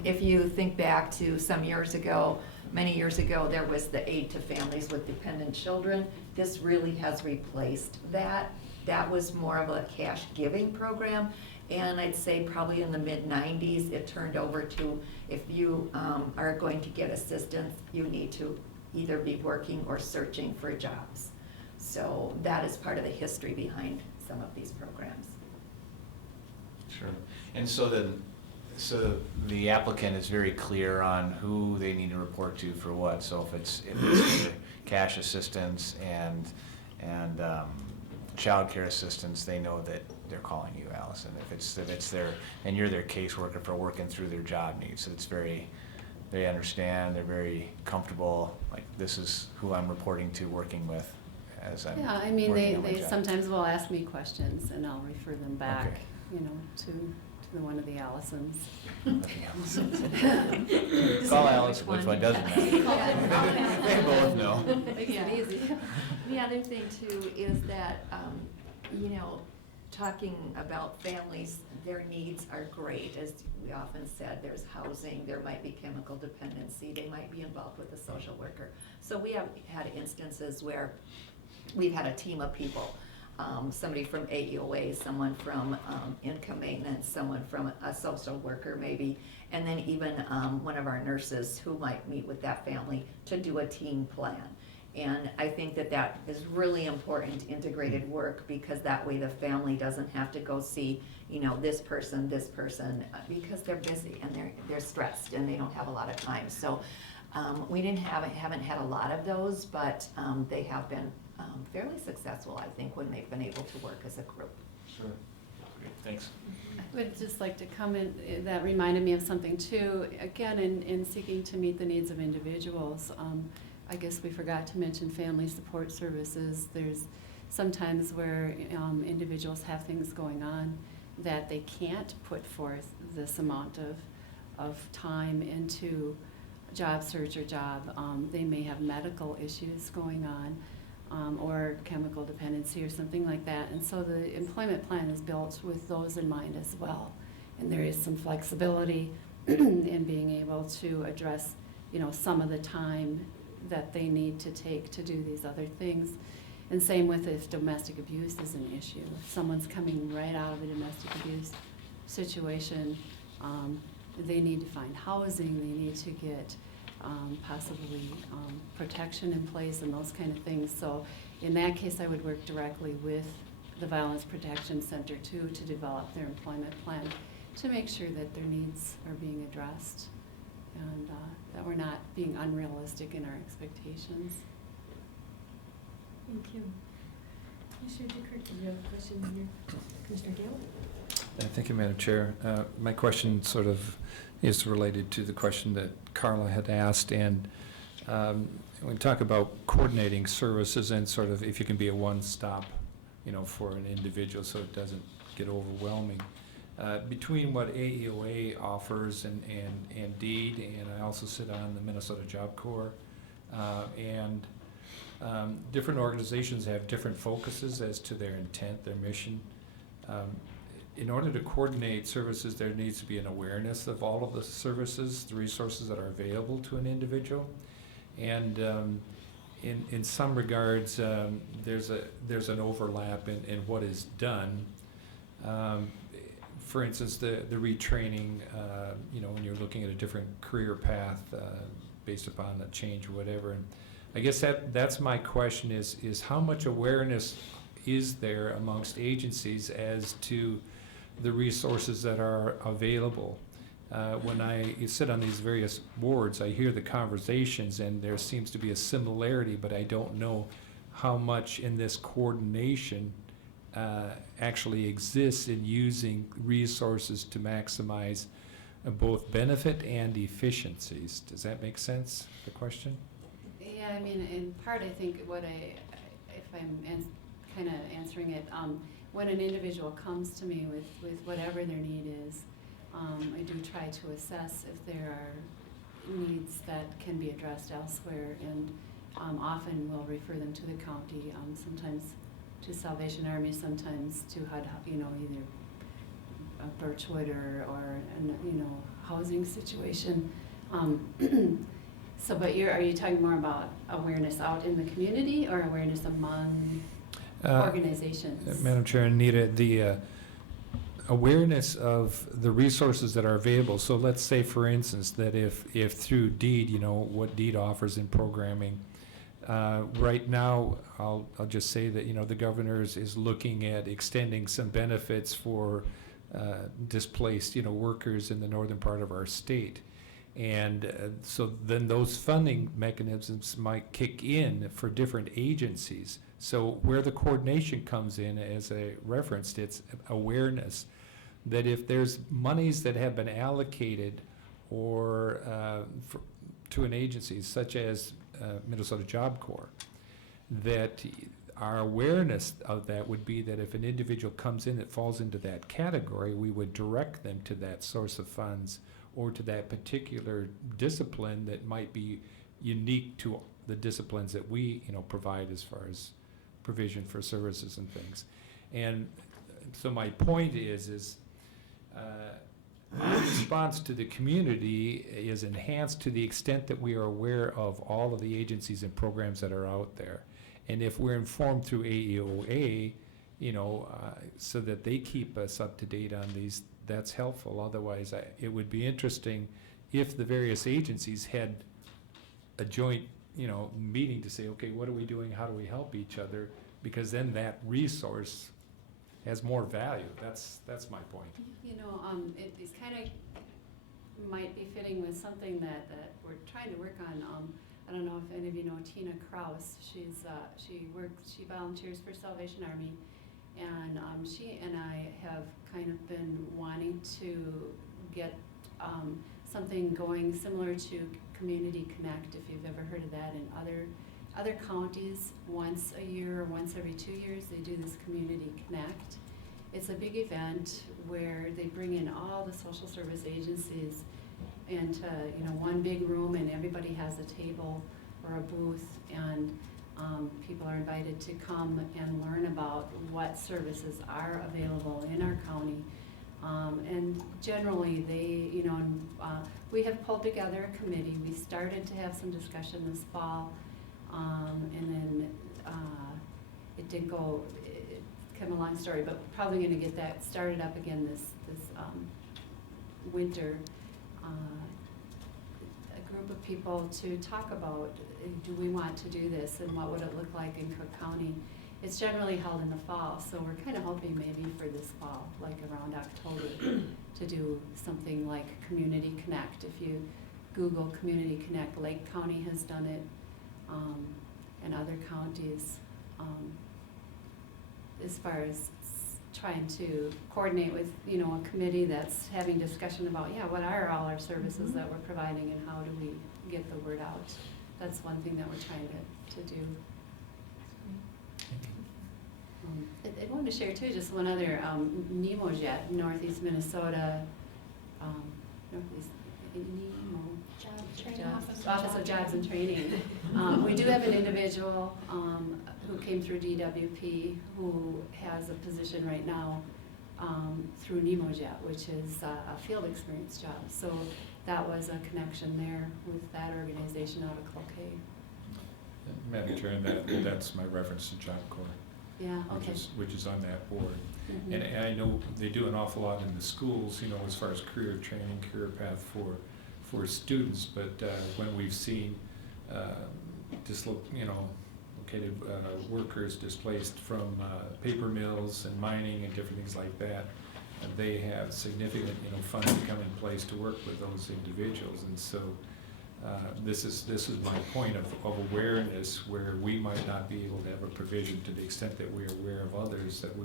If you think back to some years ago, many years ago, there was the aid to families with dependent children. This really has replaced that. That was more of a cash giving program. And I'd say probably in the mid-90s, it turned over to, if you are going to get assistance, you need to either be working or searching for jobs. So that is part of the history behind some of these programs. Sure. And so the applicant is very clear on who they need to report to for what. So if it's for cash assistance and child care assistance, they know that they're calling you, Allison. If it's their, and you're their caseworker for working through their job needs. So it's they understand, they're very comfortable, like this is who I'm reporting to, working with as I'm Yeah, I mean, working on my they job. sometimes will ask me questions and I'll refer them back, Okay. you know, to one of the Allisons. Call Alice, which one doesn't matter. They both know. Makes it easy. The other thing too is that, you know, talking about families, their needs are great. As we often said, there's housing, there might be chemical dependency, they might be involved with a social worker. So we have had instances where we've had a team of people, somebody from AEOA, someone from income maintenance, someone from a social worker maybe, and then even one of our nurses who might meet with that family to do a team plan. And I think that is really important integrated work, because that way the family doesn't have to go see, you know, this person, because they're busy and they're stressed and they don't have a lot of time. So we haven't had a lot of those, but they have been fairly successful, I think, when they've been able to work as a group. Sure. Great, thanks. I would just like to comment, that reminded me of something too, again, in seeking to meet the needs of individuals. I guess we forgot to mention family support services. There's sometimes where individuals have things going on that they can't put forth this amount of time into job search or job. They may have medical issues going on, or chemical dependency or something like that. And so the employment plan is built with those in mind as well. And there is some flexibility in being able to address, you know, some of the time that they need to take to do these other things. And same with if domestic abuse is an issue. If someone's coming right out of a domestic abuse situation, they need to find housing, they need to get possibly protection in place and those kind of things. So in that case, I would work directly with the Violence Protection Center too, to develop their employment plan to make sure that their needs are being addressed and that we're not being unrealistic in our expectations. Thank you. Commissioner Dickert, do you have a question here? Commissioner Gale? Thank you, Madam Chair. My question sort of is related to the question that Carla had asked, and we talk about coordinating services and sort of if you can be a one-stop, you know, for an individual so it doesn't get overwhelming. Between what AEOA offers and DEED, and I also sit on the Minnesota Job Corps, and different organizations have different focuses as to their intent, their mission. In order to coordinate services, there needs to be an awareness of all of the services, the resources that are available to an individual. And in some regards, there's an overlap in what is done. For instance, the retraining, when you're looking at a different career path based upon a change or whatever. And I guess that's my question is how much awareness is there amongst agencies as to the resources that are available? When I sit on these various boards, I hear the conversations and there seems to be a similarity, but I don't know how much in this coordination actually exists in using resources to maximize both benefit and efficiencies. Does that make sense, the question? Yeah, I mean, in part, I think if I'm kind of answering it, when an individual comes to me with whatever their need is, I do try to assess if there are needs that can be addressed elsewhere, and often we'll refer them to the county, sometimes to Salvation Army, sometimes to HUD, either Birchwood or housing situation. So, but are you talking more about awareness out in the community or awareness among organizations? Madam Chair, Anita, the awareness of the resources that are available. So let's say, for instance, that if through DEED, what DEED offers in programming, right now, I'll just say that, the governor is looking at extending some benefits for displaced, workers in the northern part of our state. And so then those funding mechanisms might kick in for different agencies. So where the coordination comes in, as I referenced, it's awareness that if there's monies that have been allocated or to an agency such as Minnesota Job Corps, that our awareness of that would be that if an individual comes in that falls into that category, we would direct them to that source of funds or to that particular discipline that might be unique to the disciplines that we, provide as far as provision for services and things. And so my point is response to the community is enhanced to the extent that we are aware of all of the agencies and programs that are out there. And if we're informed through AEOA, so that they keep us up to date on these, that's helpful. Otherwise, it would be interesting if the various agencies had a joint, meeting to say, okay, what are we doing? How do we help each other? Because then that resource has more value. That's my point. It's kind of might be fitting with something that we're trying to work on. I don't know if any of you know Tina Kraus. She volunteers for Salvation Army, and she and I have kind of been wanting to get something going similar to Community Connect, if you've ever heard of that. In other counties, once a year or once every 2 years, they do this Community Connect. It's a big event where they bring in all the social service agencies into one big room, and everybody has a table or a booth, and people are invited to come and learn about what services are available in our county. And generally we have pulled together a committee. We started to have some discussion this fall, and then it didn't go, it's kind of a long story, but we're probably gonna get that started up again this winter. A group of people to talk about, do we want to do this and what would it look like in Cook County? It's generally held in the fall, so we're kind of hoping maybe for this fall, like around October, to do something like Community Connect. If you Google Community Connect, Lake County has done it, and other counties, as far as trying to coordinate with, a committee that's having discussion about, what are all our services that we're providing and how do we get the word out? That's one thing that we're trying to do. I wanted to share too, just one other, NEMOJET, Northeast Minnesota, Northeast, Office of Jobs and Training. We do have an individual who came through DWP who has a position right now through NEMOJET, which is a field experience job. So that was a connection there with that organization out of Cloquet. Madam Chair, and that's my reference to Job Corps. Yeah, okay. Which is on that board. Mhm. And I know they do an awful lot in the schools, as far as career training, career path for students, but when we've seen, located workers displaced from paper mills and mining and different things like that, they have significant, funds to come in place to work with those individuals. And so this is my point of awareness, where we might not be able to have a provision to the extent that we're aware of others, that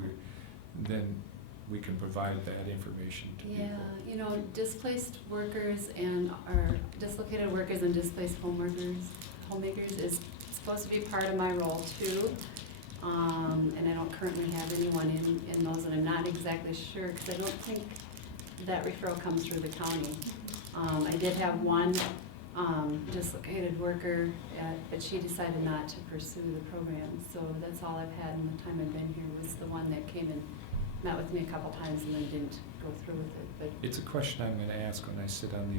we can provide that information to people. Yeah, displaced workers and or dislocated workers and displaced homemakers is supposed to be part of my role too. And I don't currently have anyone in those, and I'm not exactly sure, because I don't think that referral comes through the county. I did have one dislocated worker, but she decided not to pursue the program. So that's all I've had in the time I've been here, was the one that came and met with me a couple times and then didn't go through with it. But It's a question I'm going to ask when I sit on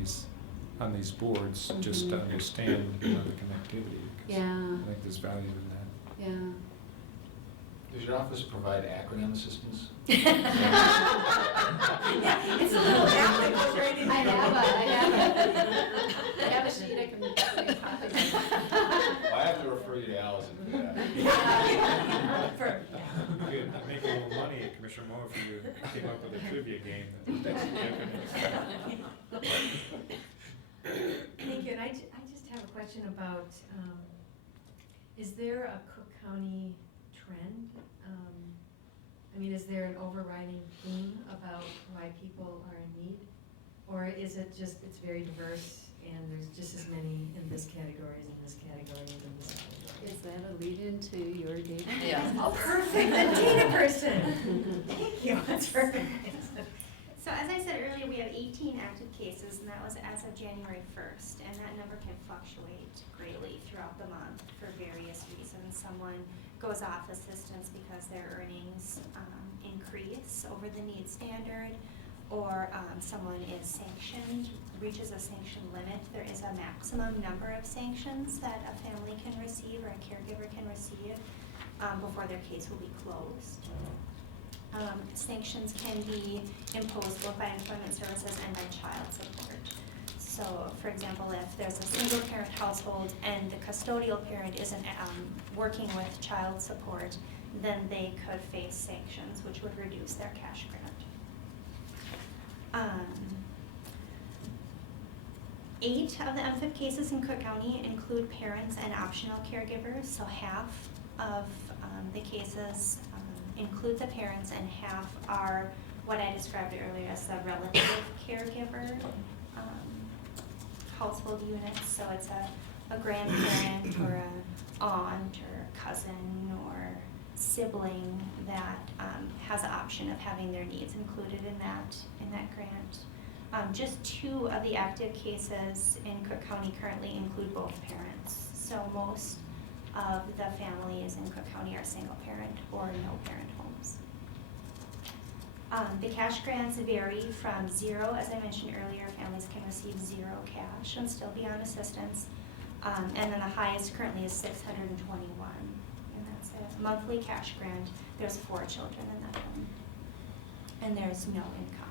these boards, just to understand the connectivity. 'Cause yeah, I think there's value in that. yeah. Does your office provide acronym assistance? Yeah, it's a little app that goes right in I there. have a sheet I can make copies of. Well, I have to refer you to Allison for that. You could make a little money, Commissioner Moore, if you came up with a trivia game. That's Thank you, and I just have a question about, is there a Cook County trend? Is there an overriding theme about why people are in need? Or is it just, it's very diverse and there's just as many in this category as in this category as in this category? Is that a lead into your data? Yeah. Oh, perfect, the data person. Thank you, that's perfect. So as I said earlier, we have 18 active cases, and that was as of January 1st, and that number can fluctuate greatly throughout the month for various reasons. Someone goes off assistance because their earnings increase over the need standard, or someone is sanctioned, reaches a sanction limit. There is a maximum number of sanctions that a family can receive or a caregiver can receive before their case will be closed. Sanctions can be imposed both by employment services and by child support. So, for example, if there's a single parent household and the custodial parent isn't working with child support, then they could face sanctions, which would reduce their cash grant. 8 of the MFIP cases in Cook County include parents and optional caregivers, so half of the cases include the parents and half are what I described earlier as the relative caregiver household units. So it's a grandparent or an aunt or cousin or sibling that has the option of having their needs included in that grant. Just 2 of the active cases in Cook County currently include both parents. So most of the families in Cook County are single parent or no parent homes. The cash grants vary from 0, as I mentioned earlier, families can receive 0 cash and still be on assistance. And then the highest currently is $621, and that's a monthly cash grant. There's 4 children in that home, and there's no income.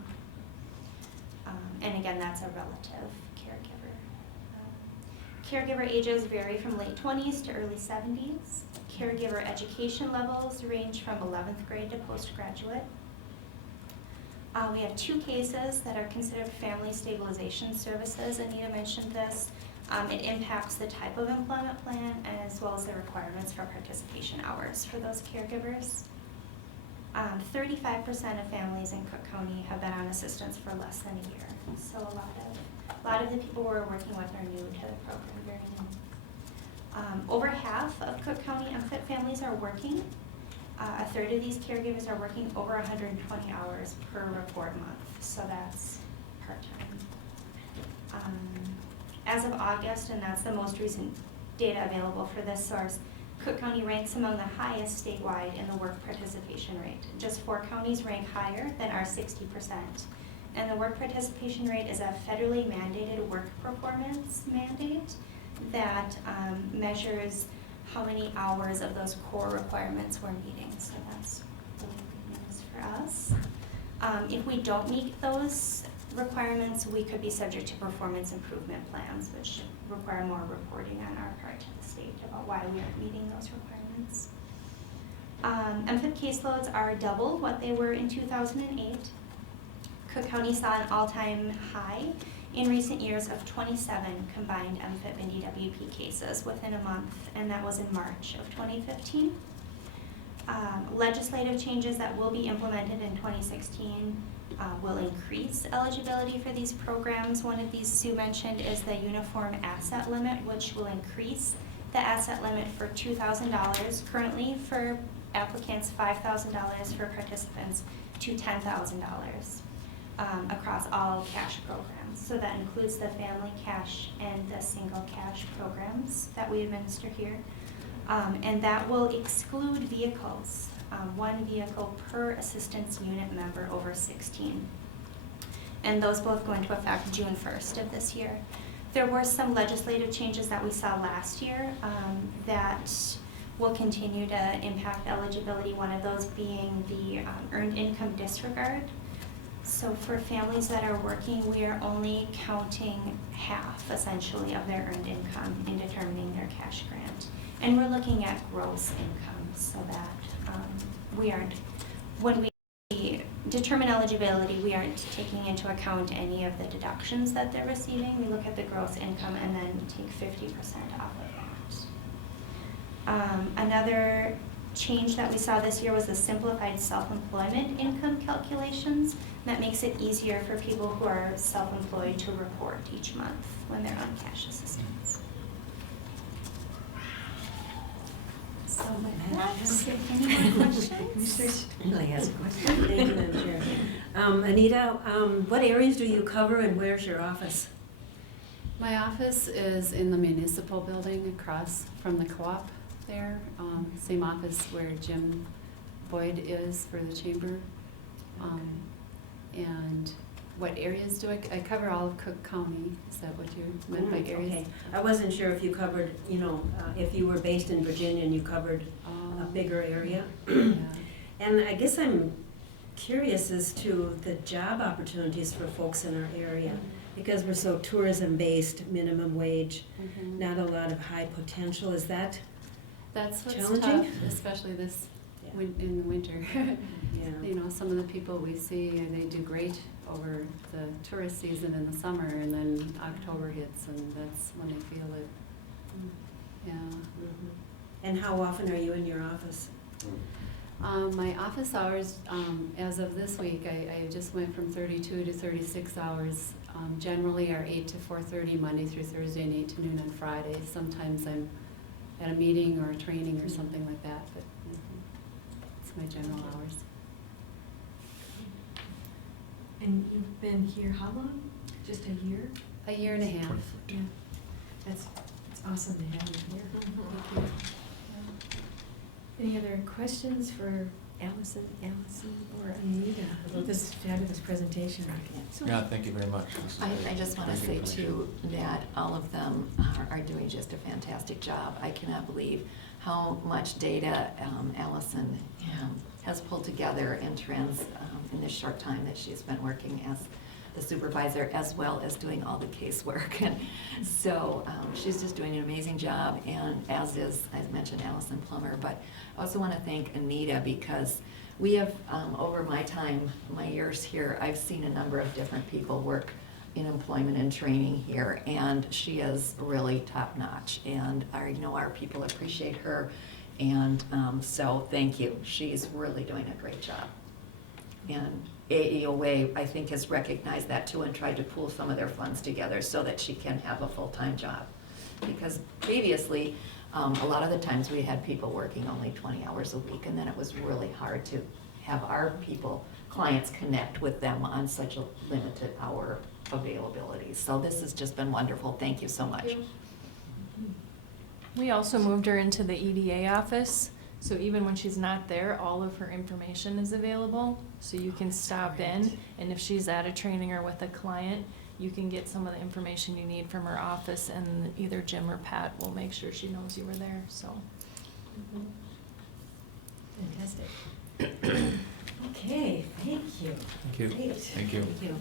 And again, that's a relative caregiver. Caregiver ages vary from late 20s to early 70s. Caregiver education levels range from 11th grade to postgraduate. We have 2 cases that are considered family stabilization services. Anita mentioned this. It impacts the type of employment plan as well as the requirements for participation hours for those caregivers. 35% of families in Cook County have been on assistance for less than a year. So a lot of the people we're working with are new to the program, very new. Over half of Cook County MFIT families are working. A third of these caregivers are working over 120 hours per report month, so that's part-time. As of August, and that's the most recent data available for this source, Cook County ranks among the highest statewide in the work participation rate. Just 4 counties rank higher than our 60%. And the work participation rate is a federally mandated work performance mandate that measures how many hours of those core requirements we're meeting, so that's really good news for us. If we don't meet those requirements, we could be subject to performance improvement plans, which require more reporting on our part to the state about why we aren't meeting those requirements. MFIP caseloads are double what they were in 2008. Cook County saw an all-time high in recent years of 27 combined MFIP and DWP cases within a month, and that was in March of 2015. Legislative changes that will be implemented in 2016 will increase eligibility for these programs. One of these Sue mentioned is the uniform asset limit, which will increase the asset limit for $2,000 currently for applicants, $5,000 for participants, to $10,000 across all cash programs. So that includes the family cash and the single cash programs that we administer here. And that will exclude vehicles, one vehicle per assistance unit member over 16. And those both go into effect June 1st of this year. There were some legislative changes that we saw last year that will continue to impact eligibility, one of those being the earned income disregard. So for families that are working, we are only counting half, essentially, of their earned income in determining their cash grant. And we're looking at gross income so that we aren't, when we determine eligibility, we aren't taking into account any of the deductions that they're receiving. We look at the gross income and then take 50% off of that. Another change that we saw this year was the simplified self-employment income calculations. That makes it easier for people who are self-employed to report each month when they're on cash assistance. So with that, any more questions? Really has a question. Thank you, Madam Chair. Anita, what areas do you cover and where's your office? My office is in the municipal building across from the co-op there. Same office where Jim Boyd is for the chamber. And what areas do I cover all of Cook County? Is that what you meant by areas? Okay. I wasn't sure if you covered, if you were based in Virginia and you covered a bigger area. Yeah. And I guess I'm curious as to the job opportunities for folks in our area. Because we're so tourism-based, minimum wage, Mhm. not a lot of high potential. Is that That's what's challenging? tough, especially this Yeah. in the winter. Yeah. You know, some of the people we see, they do great over the tourist season in the summer, and then October hits, and that's when they feel it. Yeah. Mhm. And how often are you in your office? My office hours, as of this week, I just went from 32 to 36 hours. Generally are 8 to 4:30 Monday through Thursday and 8 to noon on Friday. Sometimes I'm at a meeting or a training or something like that, but it's my general hours. And you've been here how long? Just a year? A year and a half. Yeah. It's awesome to have you here. Thank you. Any other questions for Allison, or Anita about this fabulous presentation? Yeah, thank you very much. I just want to say too, that all of them are doing just a fantastic job. I cannot believe how much data Allison has pulled together in in this short time that she's been working as the supervisor, as well as doing all the casework. And so she's just doing an amazing job, and as is, as mentioned, Allison Plummer. But I also want to thank Anita, because we have, over my time, my years here, I've seen a number of different people work in employment and training here, and she is really top-notch, and I know our people appreciate her, and so thank you. She's really doing a great job. And AEOA, I think, has recognized that too and tried to pool some of their funds together so that she can have a full-time job. Because previously, a lot of the times we had people working only 20 hours a week, and then it was really hard to have our clients connect with them on such a limited hour availability. So this has just been wonderful. Thank you so much. We also moved her into the EDA office, so even when she's not there, all of her information is available. So you can stop in, and if she's at a training or with a client, you can get some of the information you need from her office, and either Jim or Pat will make sure she knows you were there, so Fantastic. Okay, thank you. Thank you. Great. Thank you. Thank you.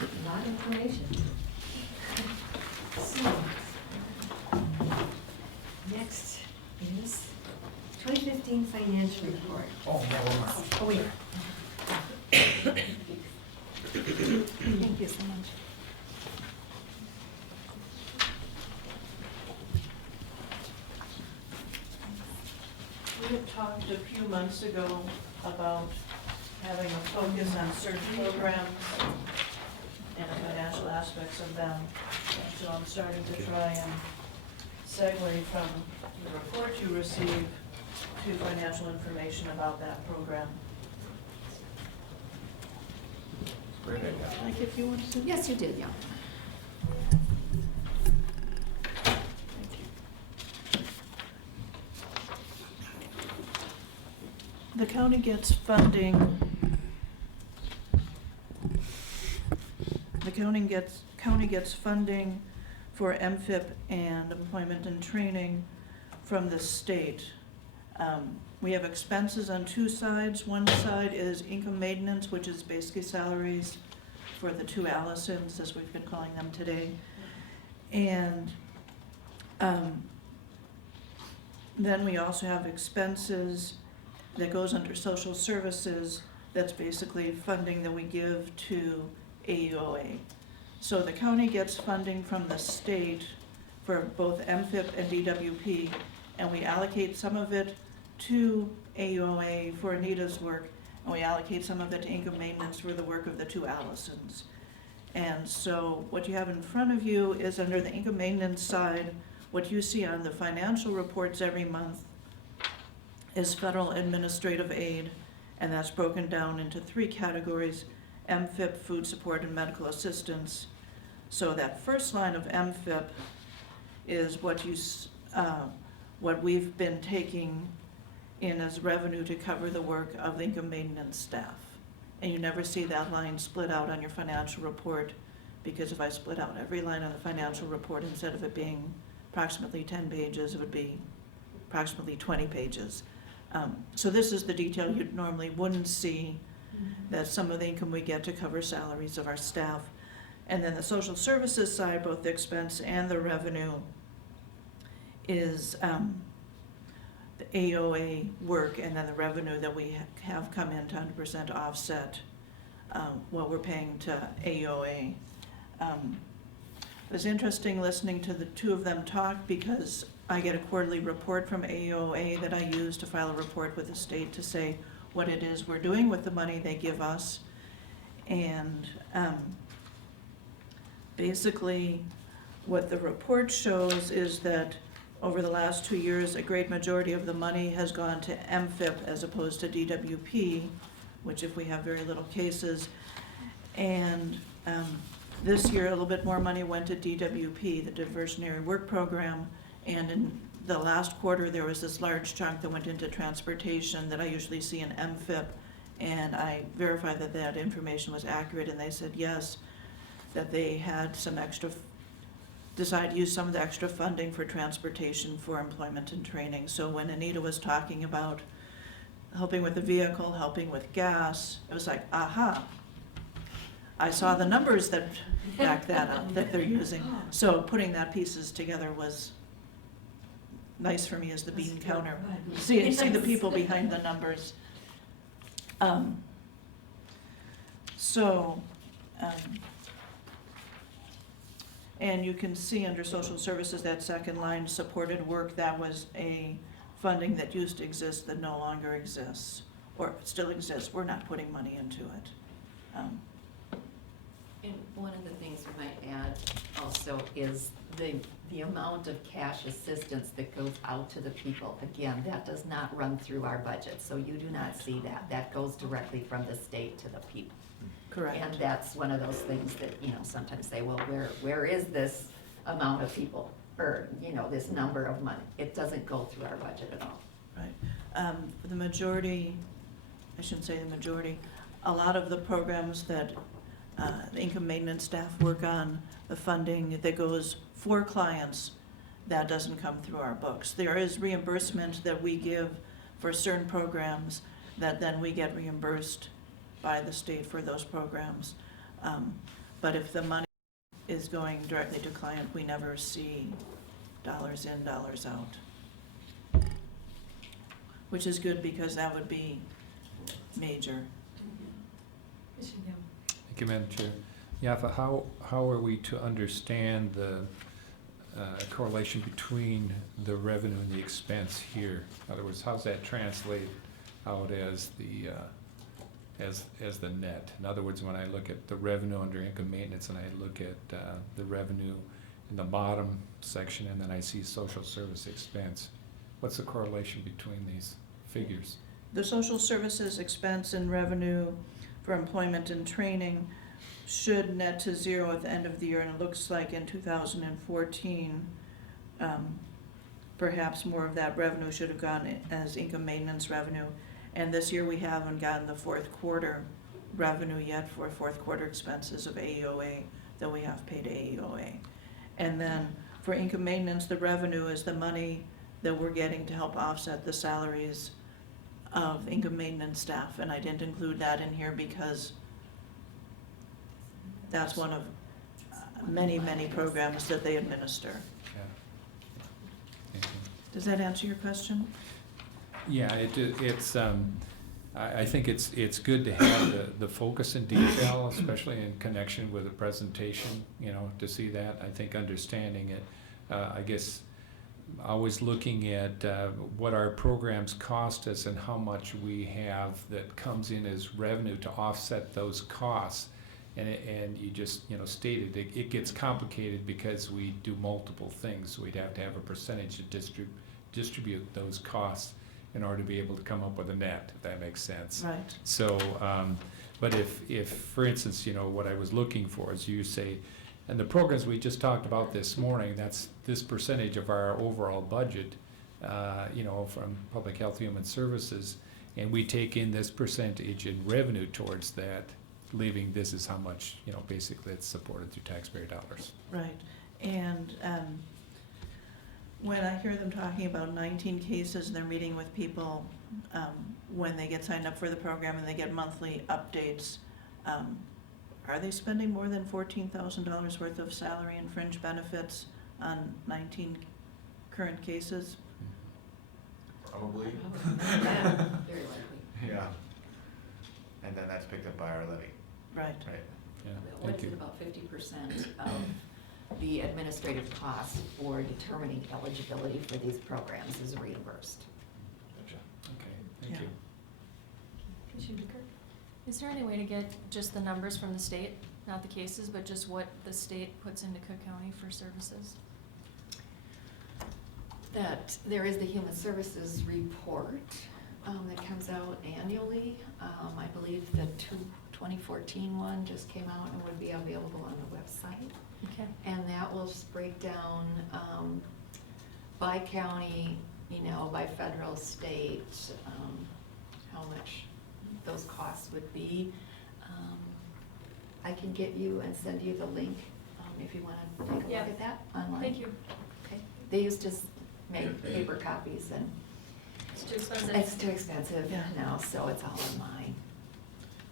A lot of information. So, next is 2015 financial report. Oh, Oh, wait. Thank you so much. We had talked a few months ago about having a focus on certain programs and the financial aspects of them. So I'm starting to try and segue from the report you received to financial information about that program. Where did I go? Like if you want to. Yes, you did, yeah. The county gets funding. The county gets funding for MFIP and employment and training from the state. We have expenses on two sides. One side is income maintenance, which is basically salaries for the two Allisons, as we've been calling them today. And then we also have expenses that goes under social services, that's basically funding that we give to AUOA. So the county gets funding from the state for both MFIP and DWP, and we allocate some of it to AUOA for Anita's work, and we allocate some of it to income maintenance for the work of the two Allisons. And so what you have in front of you is under the income maintenance side, what you see on the financial reports every month is federal administrative aid, and that's broken down into three categories: MFIP, food support, and medical assistance. So that first line of MFIP is what we've been taking in as revenue to cover the work of the income maintenance staff. And you never see that line split out on your financial report, because if I split out every line on the financial report, instead of it being approximately 10 pages, it would be approximately 20 pages. So this is the detail you normally wouldn't see, that's some of the income we get to cover salaries of our staff. And then the social services side, both the expense and the revenue, is the AOA work, and then the revenue that we have come in to 100% offset what we're paying to AOA. It was interesting listening to the two of them talk, because I get a quarterly report from AOA that I use to file a report with the state to say what it is we're doing with the money they give us. And basically, what the report shows is that over the last 2 years, a great majority of the money has gone to MFIP as opposed to DWP, which if we have very little cases. And this year, a little bit more money went to DWP, the Diversionary Work Program, and in the last quarter, there was this large chunk that went into transportation that I usually see in MFIP, and I verified that that information was accurate, and they said yes, that they had some extra, decided to use some of the extra funding for transportation for employment and training. So when Anita was talking about helping with the vehicle, helping with gas, it was like, aha, I saw the numbers that back that up, that they're using. So putting that pieces together was nice for me as the bean counter. See the people behind the numbers. And you can see under social services, that second line, supported work, that was a funding that used to exist that no longer exists, or still exists. We're not putting money into it. And one of the things we might add also is the amount of cash assistance that goes out to the people. Again, that does not run through our budget, so you do not see that. That goes directly from the state to the people. Correct. And that's one of those things that, sometimes say, well, where is this amount of people? Or, this number of money? It doesn't go through our budget at all. Right. The majority, I shouldn't say the majority, a lot of the programs that the income maintenance staff work on, the funding that goes for clients that doesn't come through our books. There is reimbursement that we give for certain programs that then we get reimbursed by the state for those programs. But if the money is going directly to client, we never see dollars in, dollars out. Which is good because that would be major. Thank you, Madam Chair. Yafa, how are we to understand the correlation between the revenue and the expense here? In other words, how's that translate out as the net? In other words, when I look at the revenue under income maintenance and I look at the revenue in the bottom section and then I see social service expense, what's the correlation between these figures? The social services expense and revenue for employment and training should net to zero at the end of the year, and it looks like in 2014, perhaps more of that revenue should have gone as income maintenance revenue. And this year we haven't gotten the fourth quarter revenue yet for fourth quarter expenses of AEOA that we have paid AEOA. And then for income maintenance, the revenue is the money that we're getting to help offset the salaries of income maintenance staff. And I didn't include that in here because that's one of many, many programs that they administer. Yeah. Thank you. Does that answer your question? Yeah, I think it's good to have the focus in detail, especially in connection with a presentation, to see that. I think understanding it, I guess, always looking at what our programs cost us and how much we have that comes in as revenue to offset those costs. And you just, stated, it gets complicated because we do multiple things. We'd have to have a percentage to distribute those costs in order to be able to come up with a net, if that makes sense. Right. So, but if, for instance, what I was looking for is you say, and the programs we just talked about this morning, that's this percentage of our overall budget, from Public Health Human Services, and we take in this percentage in revenue towards that, leaving this is how much, basically it's supported through taxpayer dollars. Right. And when I hear them talking about 19 cases and they're meeting with people when they get signed up for the program and they get monthly updates, are they spending more than $14,000 worth of salary and fringe benefits on 19 current cases? Probably. Yeah, very likely. Yeah. And then that's picked up by our levy. Right. Right. Yeah, What thank is it, you. about 50% of the administrative costs for determining eligibility for these programs is reimbursed? Gotcha. Okay, thank Yeah. you. Is there any way to get just the numbers from the state, not the cases, but just what the state puts into Cook County for services? That there is the Human Services report that comes out annually. I believe the 2014 one just came out and would be available on the website. Okay. And that will just break down by county, by federal, state, how much those costs would be. I can get you and send you the link if you want to take a Yeah. look at that online. Thank you. Okay. They used to make paper copies and It's too expensive. it's too expensive Yeah. now, so it's all online.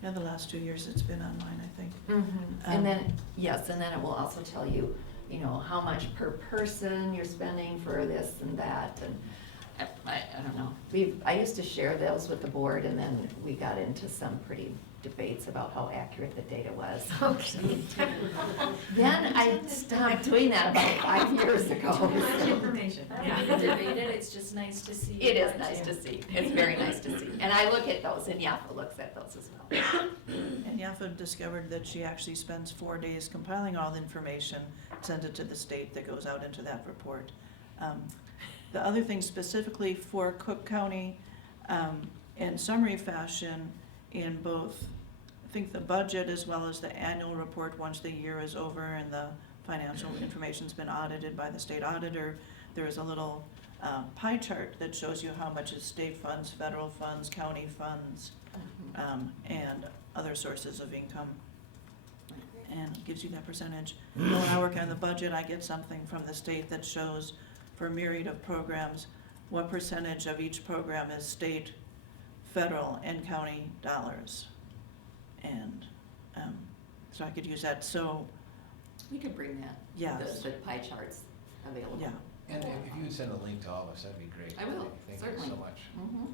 Yeah, the last 2 years it's been online, I think. And then, yes, and then it will also tell you, how much per person you're spending for this and that, and I don't know. I used to share those with the board, and then we got into some pretty debates about how accurate the data was. Okay. Then I stopped doing that about 5 years ago. Too much information. I don't need to debate it, it's just nice to see. It is what, nice to yeah. see. It's very nice to see. And I look at those, and Yafa looks at those as well. And Yafa discovered that she actually spends 4 days compiling all the information, sends it to the state that goes out into that report. The other thing specifically for Cook County, in summary fashion, in both, I think the budget as well as the annual report once the year is over and the financial information's been audited by the state auditor, there is a little pie chart that shows you how much is state funds, federal funds, county funds, and other sources of income, and gives you that percentage. When I work on the budget, I get something from the state that shows for a myriad of programs, what percentage of each program is state, federal, and county dollars? And so I could use that, so, We could bring that. yes, The pie charts available. yeah. And if you would send a link to all of us, that'd be great. I will, Thank you certainly. so much. Mhm.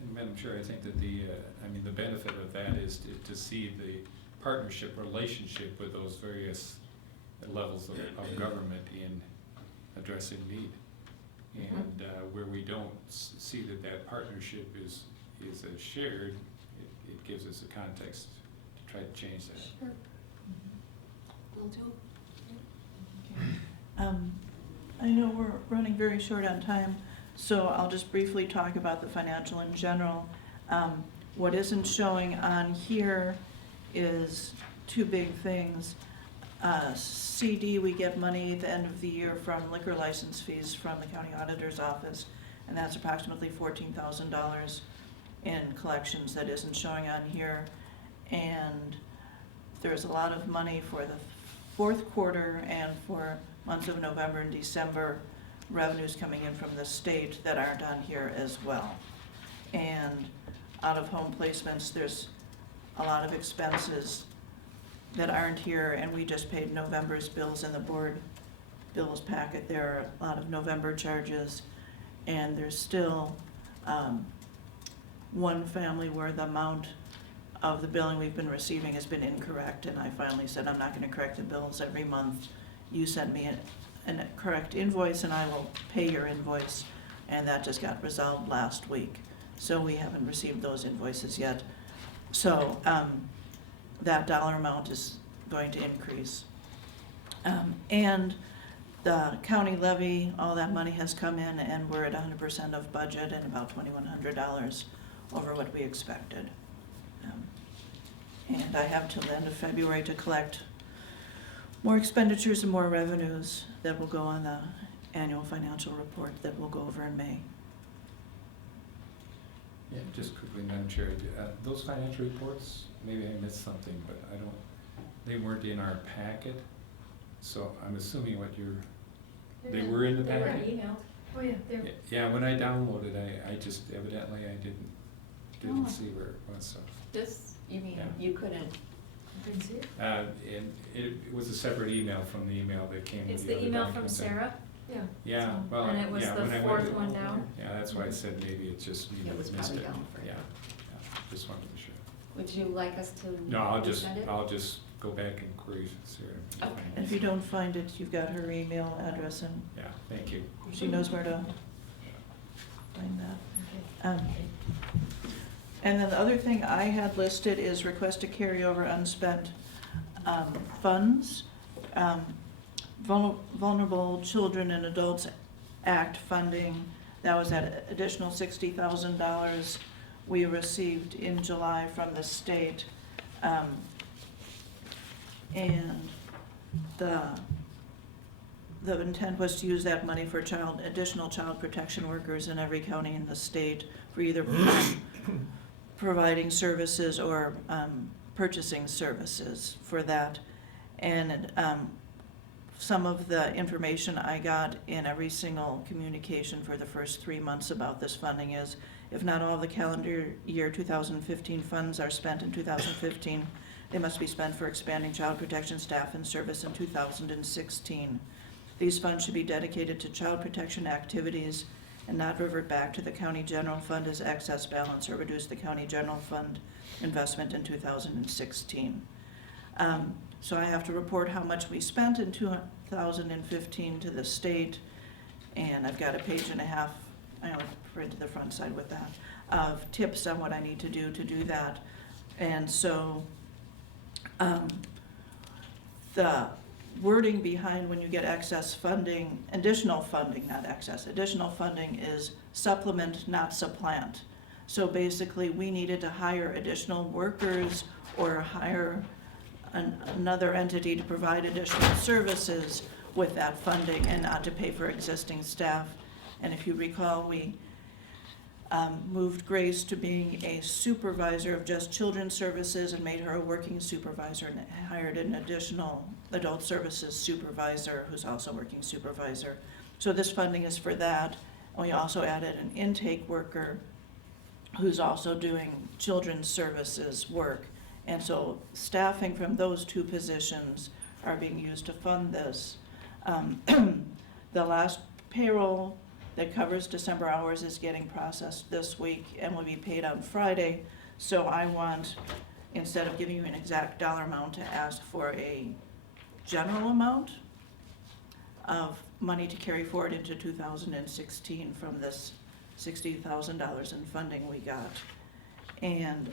And Madam Chair, I think that the benefit of that is to see the partnership, relationship with those various levels of government in addressing need. And where we don't see that partnership is shared, it gives us a context to try to change that. Sure. Will do. I know we're running very short on time, so I'll just briefly talk about the financial in general. What isn't showing on here is two big things. CD, we get money at the end of the year from liquor license fees from the county auditor's office, and that's approximately $14,000 in collections that isn't showing on here. And there's a lot of money for the fourth quarter and for months of November and December, revenues coming in from the state that aren't on here as well. And out-of-home placements, there's a lot of expenses that aren't here, and we just paid November's bills in the board bills packet. There are a lot of November charges, and there's still one family where the amount of the billing we've been receiving has been incorrect, and I finally said, I'm not gonna correct the bills every month. You send me a correct invoice and I will pay your invoice, and that just got resolved last week. So we haven't received those invoices yet. So that dollar amount is going to increase. And the county levy, all that money has come in, and we're at 100% of budget and about $2,100 over what we expected. And I have till the end of February to collect more expenditures and more revenues that will go on the annual financial report that we'll go over in May. Yeah, just quickly, Madam Chair, those financial reports, maybe I missed something, but they weren't in our packet, so I'm assuming they were in the They were packet? emailed. Oh, yeah, they're. Yeah, when I downloaded, I just evidently I didn't see where it was, so. This, you mean, Yeah. you couldn't, Didn't see it? And it was a separate email from the email that came with It's the the other email from documents. Sarah, Yeah. Yeah, So- well, and it was yeah, the when I went fourth to- one down. Yeah, that's why I said maybe it's just me It that was missed probably it. down for you. Yeah, just wanted to be sure. would you like us to No, I'll just resend it? go back and query Sarah. and Okay. find And if you don't find it, you've got her email address, and Yeah, thank you. she knows where to find that. And then the other thing I had listed is request to carry over unspent funds. Vulnerable Children and Adults Act funding, that was that additional $60,000 we received in July from the state. And the intent was to use that money for additional child protection workers in every county in the state for either providing services or purchasing services for that. And some of the information I got in every single communication for the first 3 months about this funding is, if not all the calendar year 2015 funds are spent in 2015, they must be spent for expanding child protection staff and service in 2016. These funds should be dedicated to child protection activities and not revert back to the county general fund as excess balance or reduce the county general fund investment in 2016. So I have to report how much we spent in 2015 to the state, and I've got a page and a half, I only printed the front side with that, of tips on what I need to do that. And so the wording behind when you get excess funding, additional funding, not excess, additional funding is supplement, not supplant. So basically, we needed to hire additional workers or hire another entity to provide additional services with that funding and not to pay for existing staff. And if you recall, we moved Grace to being a supervisor of just children's services and made her a working supervisor, and hired an additional adult services supervisor who's also working supervisor. So this funding is for that. And we also added an intake worker who's also doing children's services work. And so staffing from those two positions are being used to fund this. The last payroll that covers December hours is getting processed this week and will be paid on Friday. So I want, instead of giving you an exact dollar amount, to ask for a general amount of money to carry forward into 2016 from this $60,000 in funding we got. And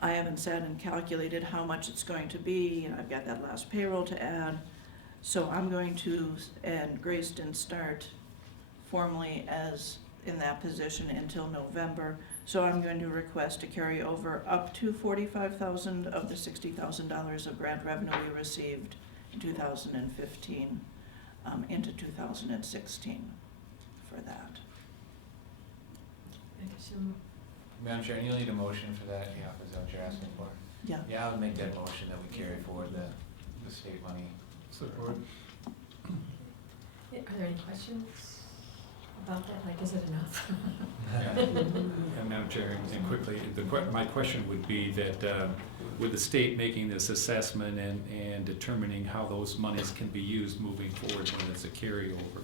I haven't sat and calculated how much it's going to be, and I've got that last payroll to add. So I'm going to, and Grace didn't start formally as in that position until November. So I'm going to request to carry over up to $45,000 of the $60,000 of grant revenue we received in 2015 into 2016 for that. Madam Chair, you'll need a motion for that, yeah, is that what you're asking for? Yeah. Yeah, I would make that motion that we carry forward the state money. Support. Are there any questions about that? Like, is it enough? And Madam Chair, and quickly, my question would be that with the state making this assessment and determining how those monies can be used moving forward when it's a carryover,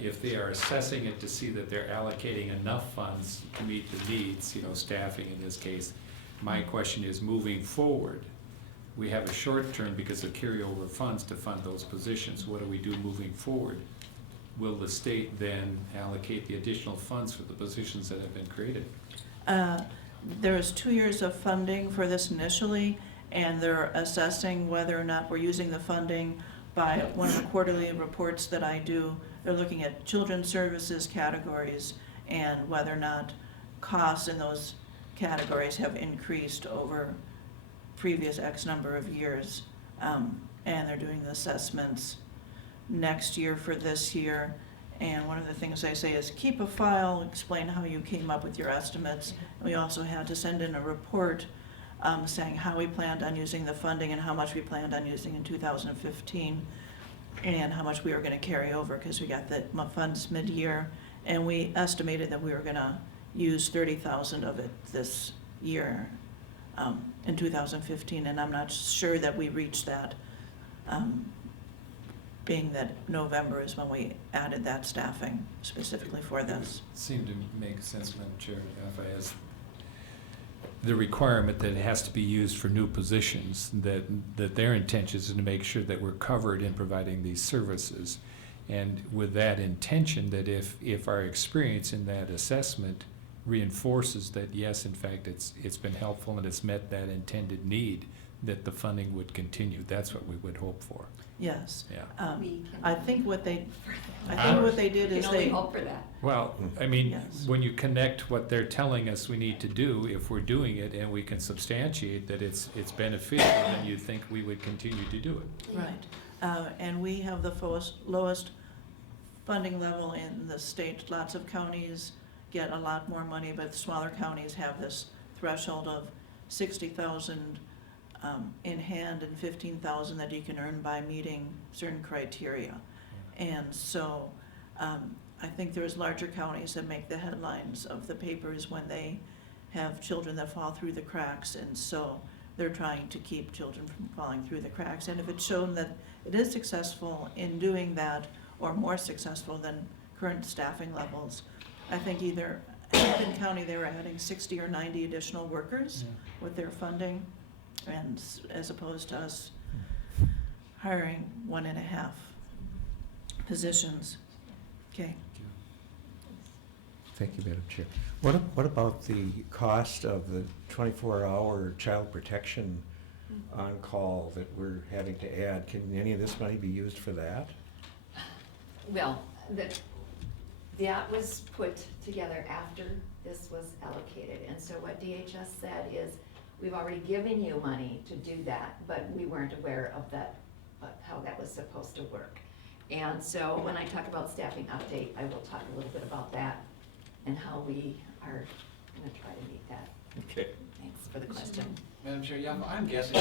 if they are assessing it to see that they're allocating enough funds to meet the needs, staffing in this case, my question is, moving forward, we have a short term because of carryover funds to fund those positions. What do we do moving forward? Will the state then allocate the additional funds for the positions that have been created? There's 2 years of funding for this initially, and they're assessing whether or not we're using the funding by one of the quarterly reports that I do. They're looking at children's services categories and whether or not costs in those categories have increased over previous X number of years. And they're doing the assessments next year for this year. And one of the things I say is keep a file, explain how you came up with your estimates. And we also had to send in a report saying how we planned on using the funding and how much we planned on using in 2015 and how much we were going to carry over because we got the funds mid-year. And we estimated that we were going to use 30,000 of it this year in 2015, and I'm not sure that we reached that, being that November is when we added that staffing specifically for this. It seemed to make sense, Madam Chair, if I ask the requirement that it has to be used for new positions, that their intention is to make sure that we're covered in providing these services. And with that intention, that if our experience in that assessment reinforces that, yes, in fact, it's been helpful and it's met that intended need, that the funding would continue. That's what we would hope for. Yes. Yeah. I think what they did is Can only they, hope for that. Well, I mean, Yes. when you connect what they're telling us we need to do, if we're doing it and we can substantiate that it's beneficial, then you'd think we would continue to do it. right. And we have the lowest funding level in the state. Lots of counties get a lot more money, but smaller counties have this threshold of 60,000 in hand and 15,000 that you can earn by meeting certain criteria. And so I think there's larger counties that make the headlines of the papers when they have children that fall through the cracks, and so they're trying to keep children from falling through the cracks. And if it's shown that it is successful in doing that, or more successful than current staffing levels, I think either Hampton County, they were adding 60 or 90 additional workers with their funding, and as opposed to us hiring 1.5 positions. Okay. Thank you, Madam Chair. What about the cost of the 24-hour child protection on-call that we're having to add? Can any of this money be used for that? Well, that was put together after this was allocated. And so what DHS said is, we've already given you money to do that, but we weren't aware of that, how that was supposed to work. And so when I talk about staffing update, I will talk a little bit about that and how we are gonna try to meet that. Okay. Thanks for the question. Madam Chair, yeah, I'm guessing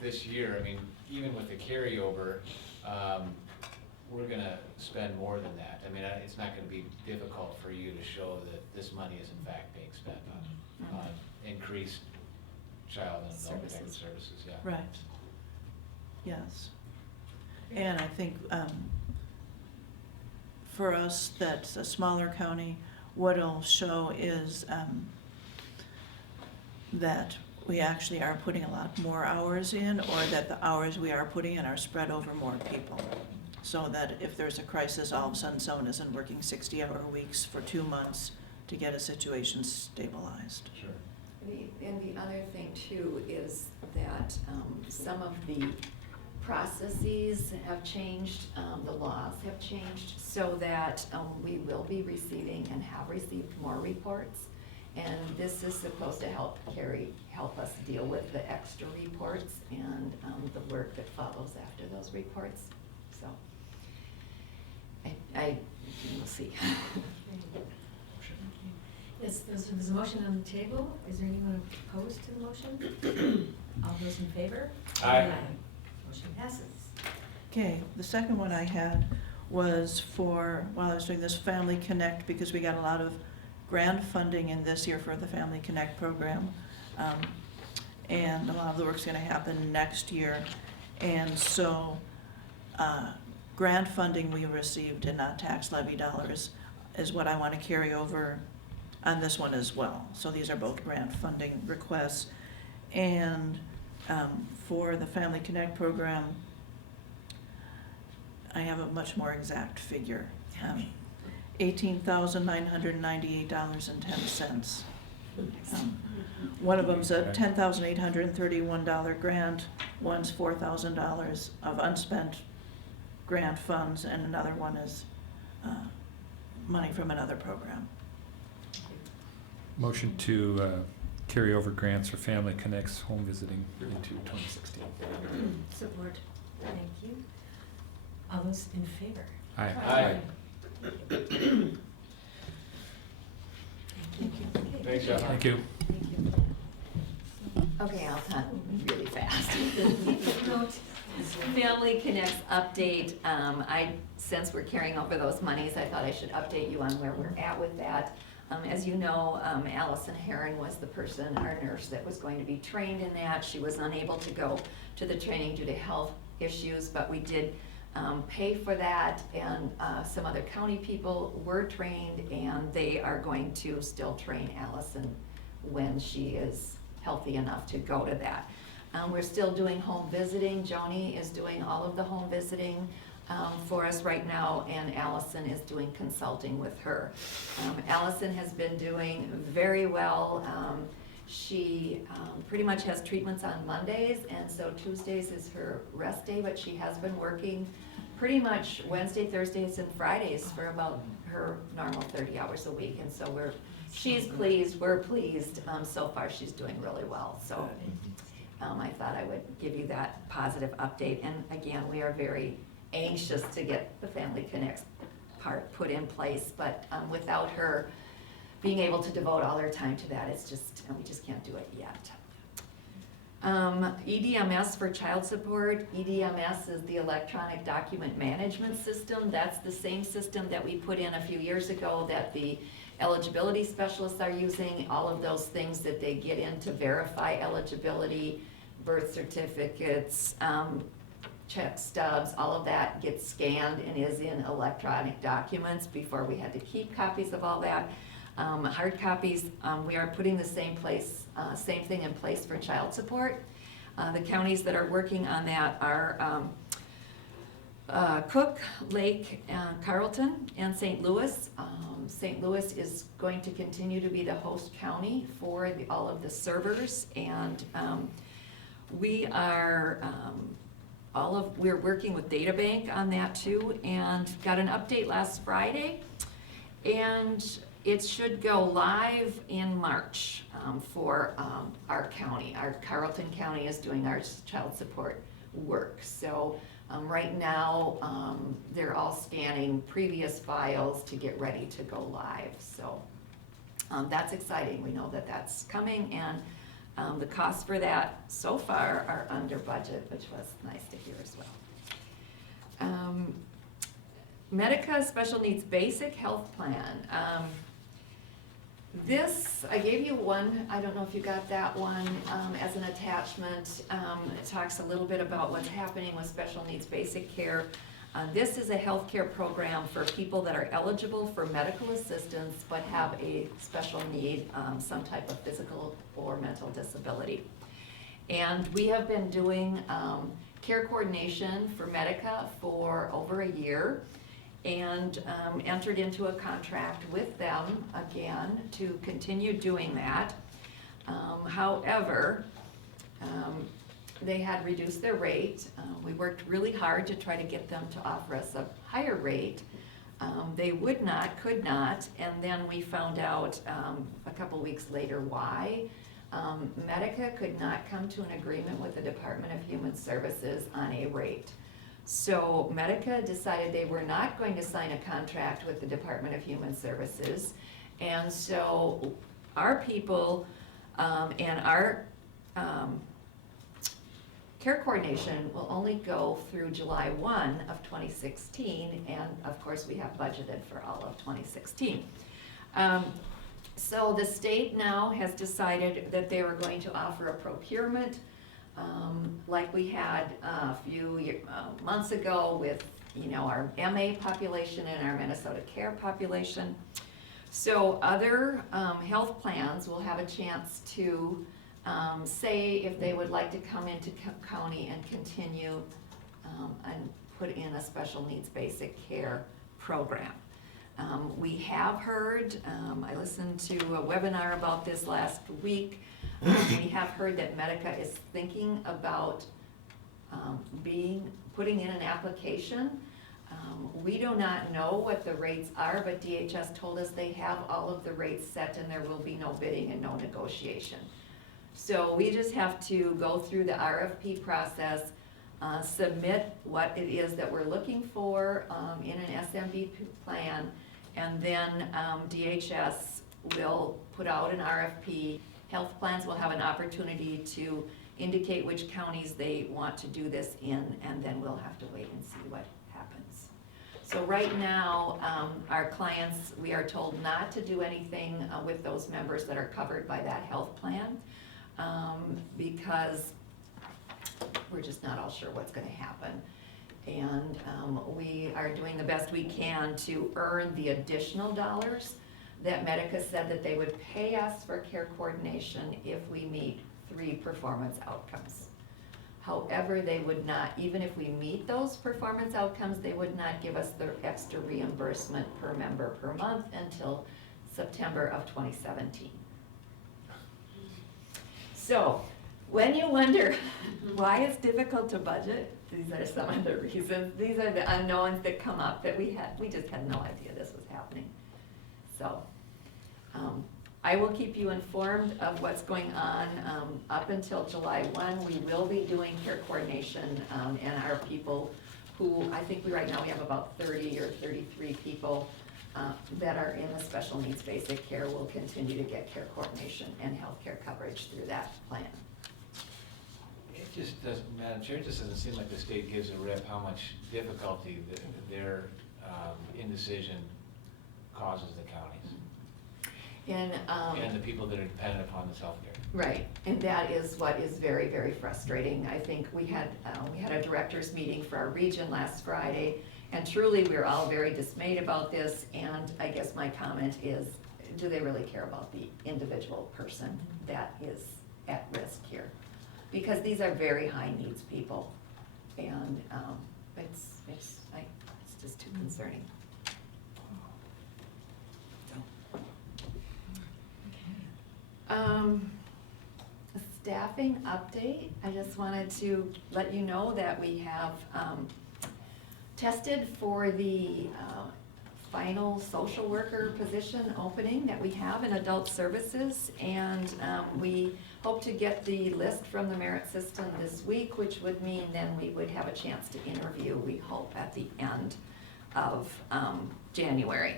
this year, I mean, even with the carryover, we're gonna spend more than that. I mean, it's not gonna be difficult for you to show that this money is in fact being spent on increased child and adult protective services, yeah. Right. Yes. And I think, for us, that's a smaller county, what it'll show is, that we actually are putting a lot more hours in, or that the hours we are putting in are spread over more people. So that if there's a crisis, all of a sudden someone isn't working 60-hour weeks for 2 months to get a situation stabilized. Sure. And the other thing too is that some of the processes have changed, the laws have changed, so that we will be receiving and have received more reports. And this is supposed to help us deal with the extra reports and the work that follows after those reports. So we'll see. Yes, there's a motion on the table. Is there anyone opposed to the motion? All those in favor? Aye. Motion passes. Okay, the second one I had was for, while I was doing this Family Connect, because we got a lot of grant funding in this year for the Family Connect program. And a lot of the work's gonna happen next year. And so, grant funding we received and not tax levy dollars is what I wanna carry over on this one as well. So these are both grant funding requests. And, for the Family Connect program, I have a much more exact figure. $18,998.10. One of them's a $10,831 grant, one's $4,000 of unspent grant funds, and another one is money from another program. Motion to carry over grants for Family Connects home visiting into 2016. Support. Thank you. All those in favor? Aye. Aye. Thank you. Thanks, Jeff. Thank you. Thank you. Okay, I'll talk really fast. Family Connects update, since we're carrying over those monies, I thought I should update you on where we're at with that. As you know, Allison Herron was the person, our nurse, that was going to be trained in that. She was unable to go to the training due to health issues, but we did pay for that, and some other county people were trained, and they are going to still train Allison when she is healthy enough to go to that. We're still doing home visiting. Joni is doing all of the home visiting for us right now, and Allison is doing consulting with her. Allison has been doing very well. She pretty much has treatments on Mondays, and so Tuesdays is her rest day, but she has been working pretty much Wednesday, Thursdays, and Fridays for about her normal 30 hours a week, and so she's pleased, we're pleased. So far, she's doing really well, so I thought I would give you that positive update. And again, we are very anxious to get the Family Connects part put in place, but without her being able to devote all her time to that, we just can't do it yet. EDMS for child support. EDMS is the electronic document management system. That's the same system that we put in a few years ago that the eligibility specialists are using. All of those things that they get in to verify eligibility, birth certificates, check stubs, all of that gets scanned and is in electronic documents. Before, we had to keep copies of all that. Hard copies, we are putting the same thing in place for child support. The counties that are working on that are Cook, Lake, Carlton, and St. Louis. St. Louis is going to continue to be the host county for all of the servers, and we are we're working with DataBank on that too, and got an update last Friday, and it should go live in March for our county. Our Carlton County is doing our child support work. So right now, they're all scanning previous files to get ready to go live. So that's exciting. We know that that's coming, and the costs for that so far are under budget, which was nice to hear as well. Medica Special Needs Basic Health Plan. This, I gave you one, I don't know if you got that one, as an attachment. It talks a little bit about what's happening with special needs basic care. This is a healthcare program for people that are eligible for medical assistance but have a special need, some type of physical or mental disability. And we have been doing care coordination for Medica for over a year, and entered into a contract with them again to continue doing that. However, they had reduced their rate. We worked really hard to try to get them to offer us a higher rate. They would not, could not, and then we found out a couple weeks later why. Medica could not come to an agreement with the Department of Human Services on a rate. So Medica decided they were not going to sign a contract with the Department of Human Services. And so our people and our care coordination will only go through July 1 of 2016, and of course we have budgeted for all of 2016. So the state now has decided that they were going to offer a procurement like we had a few months ago with, our MA population and our Minnesota Care population. So other health plans will have a chance to say if they would like to come into county and continue and put in a special needs basic care program. We have heard, I listened to a webinar about this last week. We have heard that Medica is thinking about putting in an application. We do not know what the rates are, but DHS told us they have all of the rates set and there will be no bidding and no negotiation. So we just have to go through the RFP process, submit what it is that we're looking for in an SMB plan, and then DHS will put out an RFP. Health plans will have an opportunity to indicate which counties they want to do this in, and then we'll have to wait and see what happens. So right now, our clients, we are told not to do anything with those members that are covered by that health plan, because we're just not all sure what's gonna happen. And we are doing the best we can to earn the additional dollars that Medica said that they would pay us for care coordination if we meet 3 performance outcomes. However, they would not, even if we meet those performance outcomes, they would not give us the extra reimbursement per member per month until September of 2017. So, when you wonder why it's difficult to budget, these are some of the reasons. These are the unknowns that come up that we just had no idea this was happening. So, I will keep you informed of what's going on up until July 1. We will be doing care coordination, and our people who, I think right now we have about 30 or 33 people that are in the special needs basic care will continue to get care coordination and health care coverage through that plan. It just doesn't, Madam Chair, it just doesn't seem like the state gives a rip how much difficulty their indecision causes the counties. And the people that are dependent upon this healthcare. Right, and that is what is very, very frustrating. I think we had a directors meeting for our region last Friday, and truly we're all very dismayed about this, and I guess my comment is, do they really care about the individual person that is at risk here? Because these are very high needs people, and it's just too concerning. A staffing update, I just wanted to let you know that we have tested for the final social worker position opening that we have in adult services, and we hope to get the list from the merit system this week, which would mean then we would have a chance to interview, we hope, at the end of January.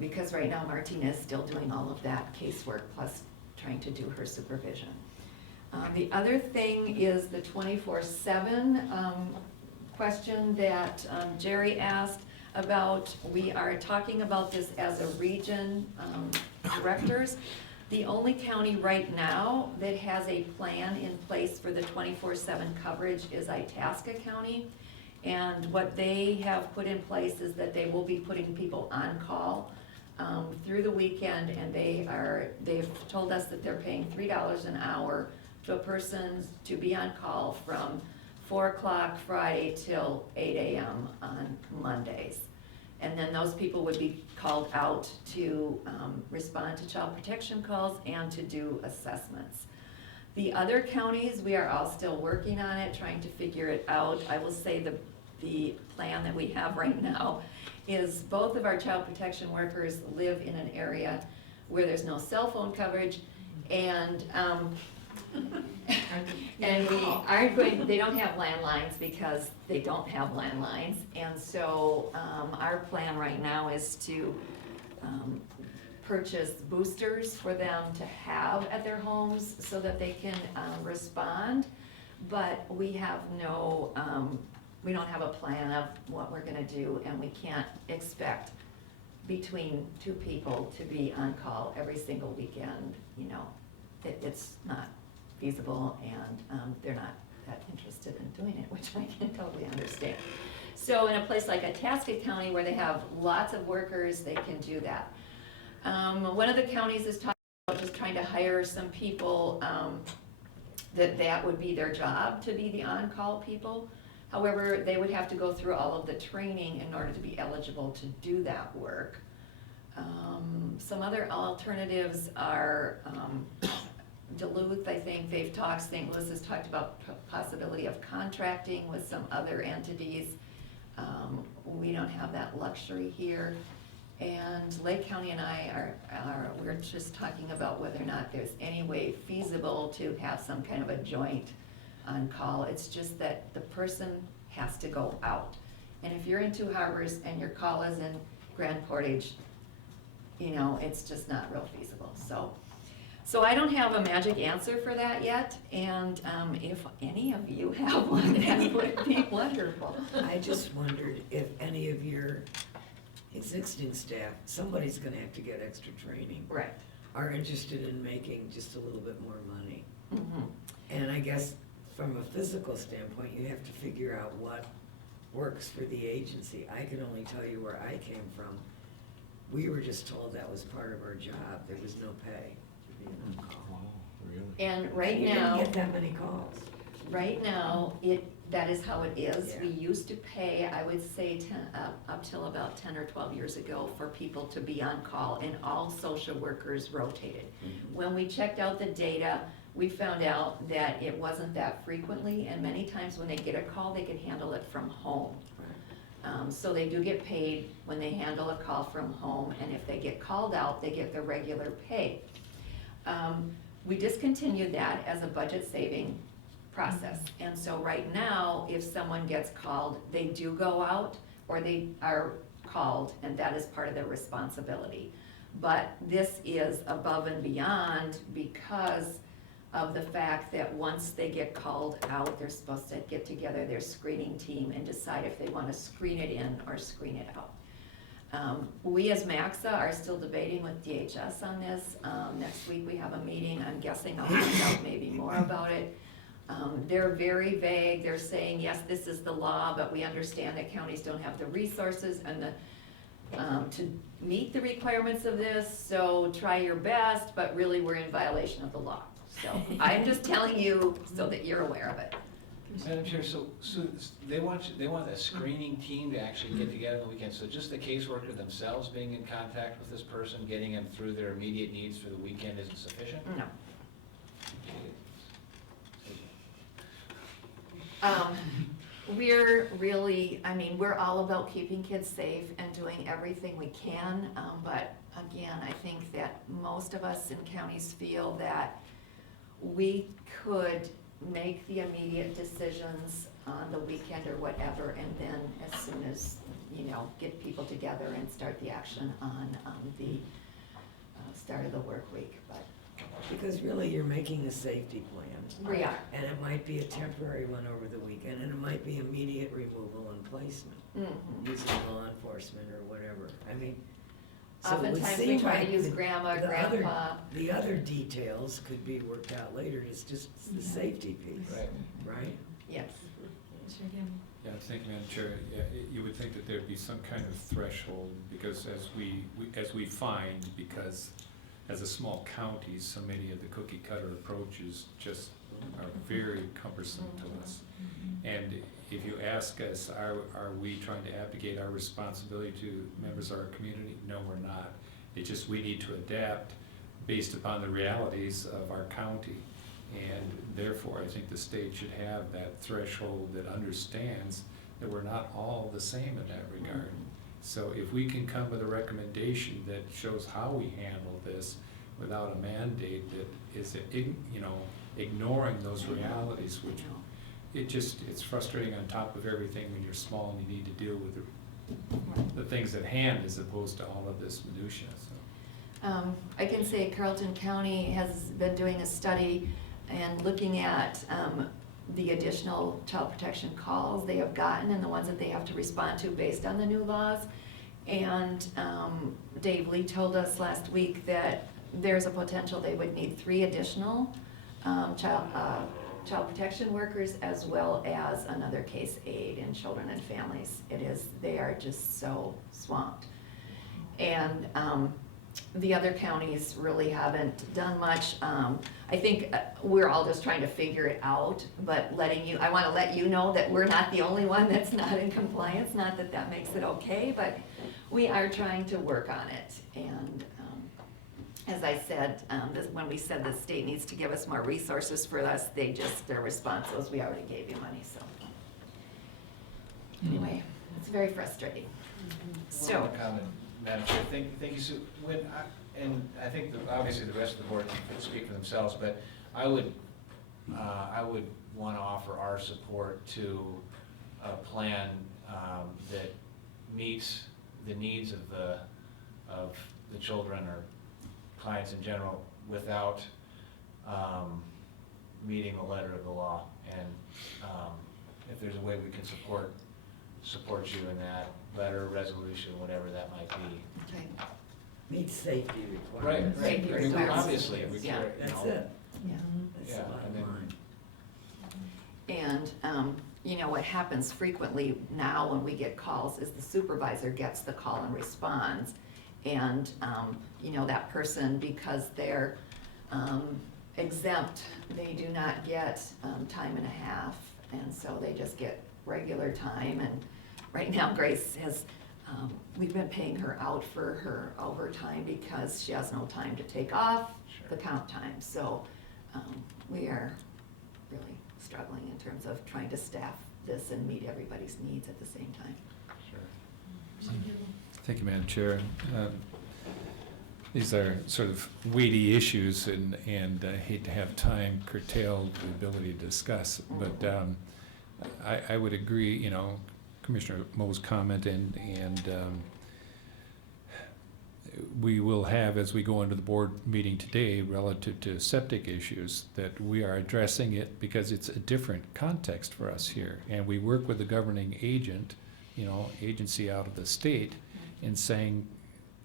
Because right now Martina is still doing all of that casework plus trying to do her supervision. The other thing is the 24/7 question that Jerry asked about, we are talking about this as a region directors. The only county right now that has a plan in place for the 24/7 coverage is Itasca County. And what they have put in place is that they will be putting people on call through the weekend, and they've told us that they're paying $3 an hour to a person to be on call from 4 o'clock Friday till 8 a.m. on Mondays. And then those people would be called out to respond to child protection calls and to do assessments. The other counties, we are all still working on it, trying to figure it out. I will say the plan that we have right now is both of our child protection workers live in an area where there's no cell phone coverage, and and we aren't going, they don't have landlines because they don't have landlines. And so our plan right now is to purchase boosters for them to have at their homes so that they can respond. But we have no, we don't have a plan of what we're gonna do, and we can't expect between 2 people to be on call every single weekend. You know, it's not feasible, and they're not that interested in doing it, which I can totally understand. So in a place like Itasca County, where they have lots of workers, they can do that. One of the counties is talking about just trying to hire some people, that would be their job, to be the on-call people. However, they would have to go through all of the training in order to be eligible to do that work. Some other alternatives are Duluth, I think they've talked, St. Louis has talked about possibility of contracting with some other entities. We don't have that luxury here. And Lake County and I we're just talking about whether or not there's any way feasible to have some kind of a joint on call. It's just that the person has to go out. And if you're in Two Harbors and your call is in Grand Portage, you know, it's just not real feasible. So I don't have a magic answer for that yet, and if any of you have one, that would be wonderful. I just wondered if any of your existing staff, somebody's gonna have to get extra training, Right. are interested in making just a little bit more money. Mhm. And I guess from a physical standpoint, you have to figure out what works for the agency. I can only tell you where I came from. We were just told that was part of our job. There was no pay for being on call. And right You now. didn't get that many calls. Right now, that is how it is. Yeah. We used to pay, I would say, up till about 10 or 12 years ago, for people to be on call, and all social workers rotated. When we checked out the data, we found out that it wasn't that frequently, and many times when they get a call, they can handle it from home. So they do get paid when they handle a call from home, and if they get called out, they get their regular pay. We discontinued that as a budget saving process. And so right now, if someone gets called, they do go out, or they are called, and that is part of their responsibility. But this is above and beyond because of the fact that once they get called out, they're supposed to get together their screening team and decide if they want to screen it in or screen it out. We as MAXA are still debating with DHS on this. Next week we have a meeting. I'm guessing I'll find out maybe more about it. They're very vague. They're saying, yes, this is the law, but we understand that counties don't have the resources and to meet the requirements of this, so try your best, but really we're in violation of the law. So I'm just telling you so that you're aware of it. Madam Chair, so they want a screening team to actually get together on the weekend, so just the caseworker themselves being in contact with this person, getting them through their immediate needs for the weekend isn't sufficient? No. We're really, I mean, we're all about keeping kids safe and doing everything we can, but again, I think that most of us in counties feel that we could make the immediate decisions on the weekend or whatever, and then as soon as, you know, get people together and start the action on the start of the work week, but Because really, you're making a safety plan. We are. And it might be a temporary one over the weekend, and it might be immediate removal and placement, Mhm. using law enforcement or whatever. I mean, so it would Oftentimes we seem try like to use the- grandma, the other- grandpa. The other details could be worked out later, it's just the safety piece, Right. right? Yes. Commissioner Gamble? Yeah, I think, Madam Chair, yeah, you would think that there'd be some kind of threshold, because as we find, because as a small county, so many of the cookie cutter approaches just are very cumbersome to us. And if you ask us, are we trying to abdicate our responsibility to members of our community? No, we're not. It's just we need to adapt based upon the realities of our county. And therefore, I think the state should have that threshold that understands that we're not all the same in that regard. So if we can come with a recommendation that shows how we handle this without a mandate that is, ignoring those realities, which it's frustrating on top of everything when you're small and you need to deal with the things at hand as opposed to all of this minutia, so. I can say Carleton County has been doing a study and looking at the additional child protection calls they have gotten and the ones that they have to respond to based on the new laws. And Dave Lee told us last week that there's a potential they would need 3 additional child protection workers, as well as another case aide in children and families. They are just so swamped. And the other counties really haven't done much. I think we're all just trying to figure it out, but I want to let you know that we're not the only one that's not in compliance, not that that makes it okay, but we are trying to work on it. And as I said, when we said the state needs to give us more resources for us, their response was, we already gave you money, so. Anyway, it's very frustrating. One So, more comment, Madam Chair. Thank you, Sue. And I think obviously the rest of the board can speak for themselves, but I would want to offer our support to a plan that meets the needs of the children or clients in general without meeting the letter of the law. And if there's a way we can support you in that letter, resolution, whatever that might be. okay, Meets safety requirements. Right. Safety I mean, requirements. obviously, we Yeah. care, That's it. yeah. That's Yeah, the bottom and then- line. And, what happens frequently now when we get calls is the supervisor gets the call and responds. And, that person, because they're exempt, they do not get time and a half. And so they just get regular time. And right now Grace we've been paying her out for her overtime because she has no time to take off the comp time. So we are really struggling in terms of trying to staff this and meet everybody's needs at the same time. Sure. Thank you, Madam Chair. These are sort of weighty issues, and I hate to have time curtail the ability to discuss, but I would agree, Commissioner Mo's comment, and we will have, as we go into the board meeting today, relative to septic issues, that we are addressing it because it's a different context for us here. And we work with the governing agent, agency out of the state, in saying,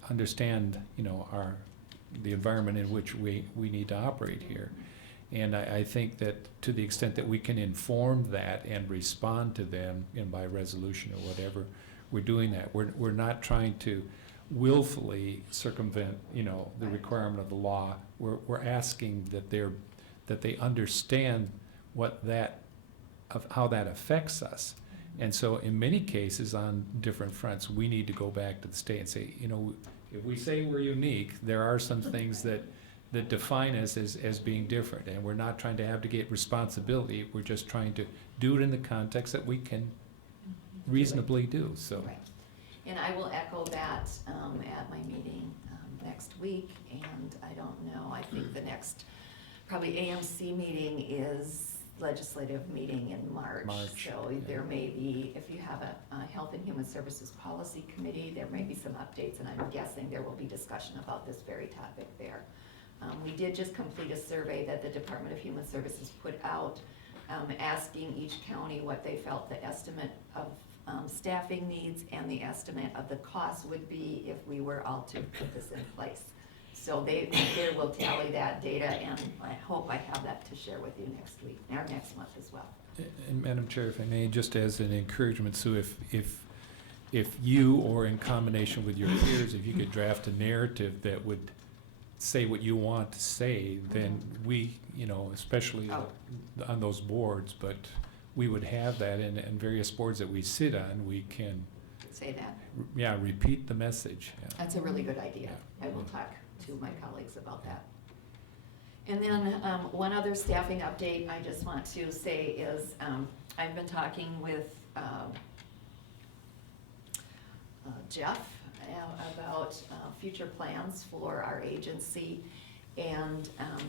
understand, the environment in which we need to operate here. And I think that to the extent that we can inform that and respond to them, by resolution or whatever, we're doing that. We're not trying to willfully circumvent, the requirement of the law. We're asking that they understand how that affects us. And so in many cases on different fronts, we need to go back to the state and say, if we say we're unique, there are some things that define us as being different. And we're not trying to abdicate responsibility. We're just trying to do it in the context that we can reasonably do, so. Right. And I will echo that at my meeting next week. And I don't know, I think the next probably AMC meeting is legislative meeting in March. So yeah. there may be, if you have a Health and Human Services Policy Committee, there may be some updates, and I'm guessing there will be discussion about this very topic there. We did just complete a survey that the Department of Human Services put out, asking each county what they felt the estimate of staffing needs and the estimate of the cost would be if we were all to put this in place. So they will tally that data, and I hope I have that to share with you next week, or next month as well. And Madam Chair, if I may, just as an encouragement, Sue, if you, or in combination with your peers, if you could draft a narrative that would say what you want to say, then we, especially on those boards, but we would have that, and various boards that we sit on, we can, Say that. repeat the message. Yeah. That's a really good idea. I will talk to my colleagues about that. And then one other staffing update I just want to say is I've been talking with Jeff about future plans for our agency. And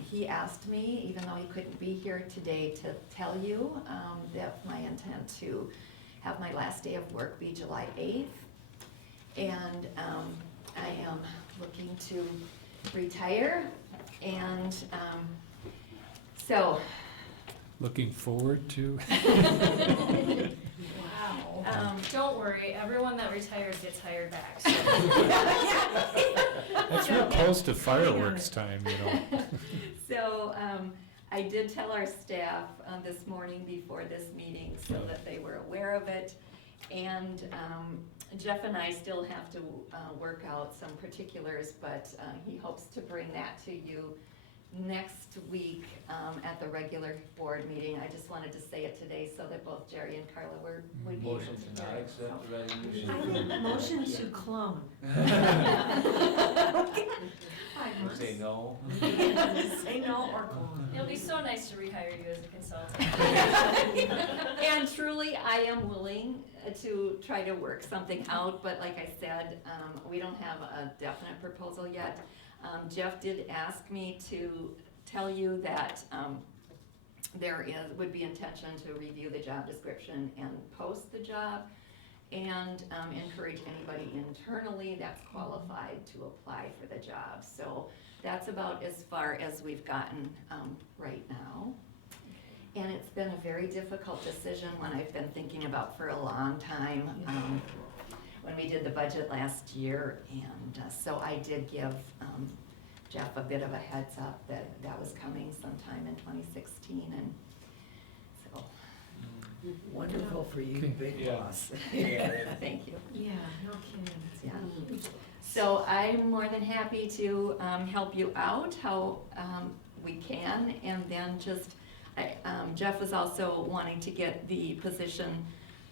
he asked me, even though he couldn't be here today, to tell you that my intent to have my last day of work be July 8th. And I am looking to retire, and so. Looking forward to. Wow. Don't worry, everyone that retires gets hired back, so. That's real close to fireworks time, So I did tell our staff this morning before this meeting so that they were aware of it. And Jeff and I still have to work out some particulars, but he hopes to bring that to you next week at the regular board meeting. I just wanted to say it today so that both Jerry and Carla would be able to hear it. I think motion to clone. Say no. Say no or clone. It'll be so nice to rehire you as a consultant. And truly, I am willing to try to work something out, but like I said, we don't have a definite proposal yet. Jeff did ask me to tell you that there would be intention to review the job description and post the job, and encourage anybody internally that's qualified to apply for the job. So that's about as far as we've gotten right now. And it's been a very difficult decision, one I've been thinking about for a long time. When we did the budget last year, and so I did give Jeff a bit of a heads up that that was coming sometime in 2016, and so. Wonderful for you, Okay. big Yeah. boss. Thank you. Yeah, no kidding. Yeah. So I'm more than happy to help you out how we can, and then just, Jeff was also wanting to get the position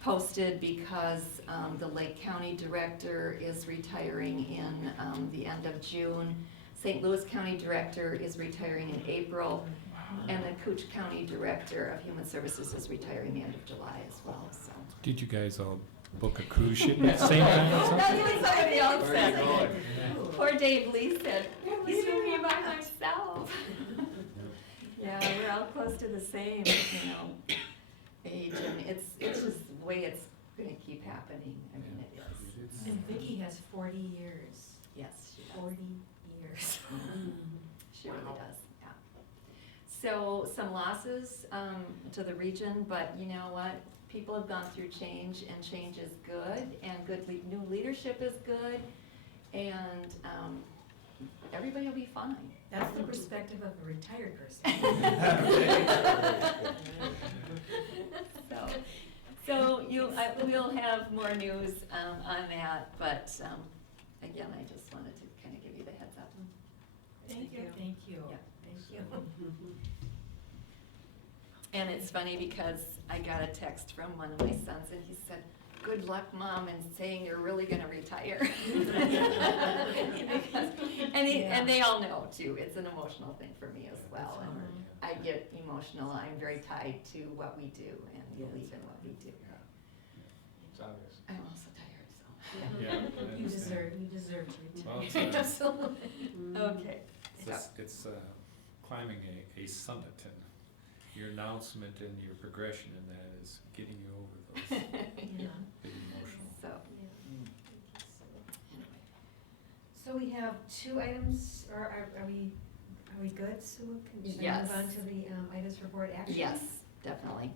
posted because the Lake County Director is retiring in the end of June. St. Louis County Director is retiring in April, and the Cooch County Director of Human Services is retiring the end of July as well, so. Did you guys all book a cruise ship at the same time or something? That's what somebody else Where are you said. going? Poor Dave Lee said, "You're leaving me by myself." Yeah, we're all close to the same, age, and it's just the way it's gonna keep happening. I mean, it is. And Vicki has 40 years. Yes, she does. 40 years. She really does, yeah. So some losses to the region, but you know what? People have gone through change, and change is good, and new leadership is good, and everybody will be fine. That's the perspective of a retired person. So we'll have more news on that, but again, I just wanted to kind of give you the heads up. Thank you. Thank you. Yeah. Thank you. And it's funny because I got a text from one of my sons, and he said, "Good luck, Mom, in saying you're really gonna retire." And they all know too, it's an emotional thing for me as well. And I get emotional, I'm very tied to what we do and believe in what we do. It's obvious. I'm also tired, so. Yeah. You deserve to Well, retire. it's, Absolutely. Okay. it's climbing a summit, and your announcement and your progression in that is getting you over those Yeah. big emotional. So, So we have two items, or are we Are we good, Sue? Should I Yes. move on to the items for board action? Yes, definitely.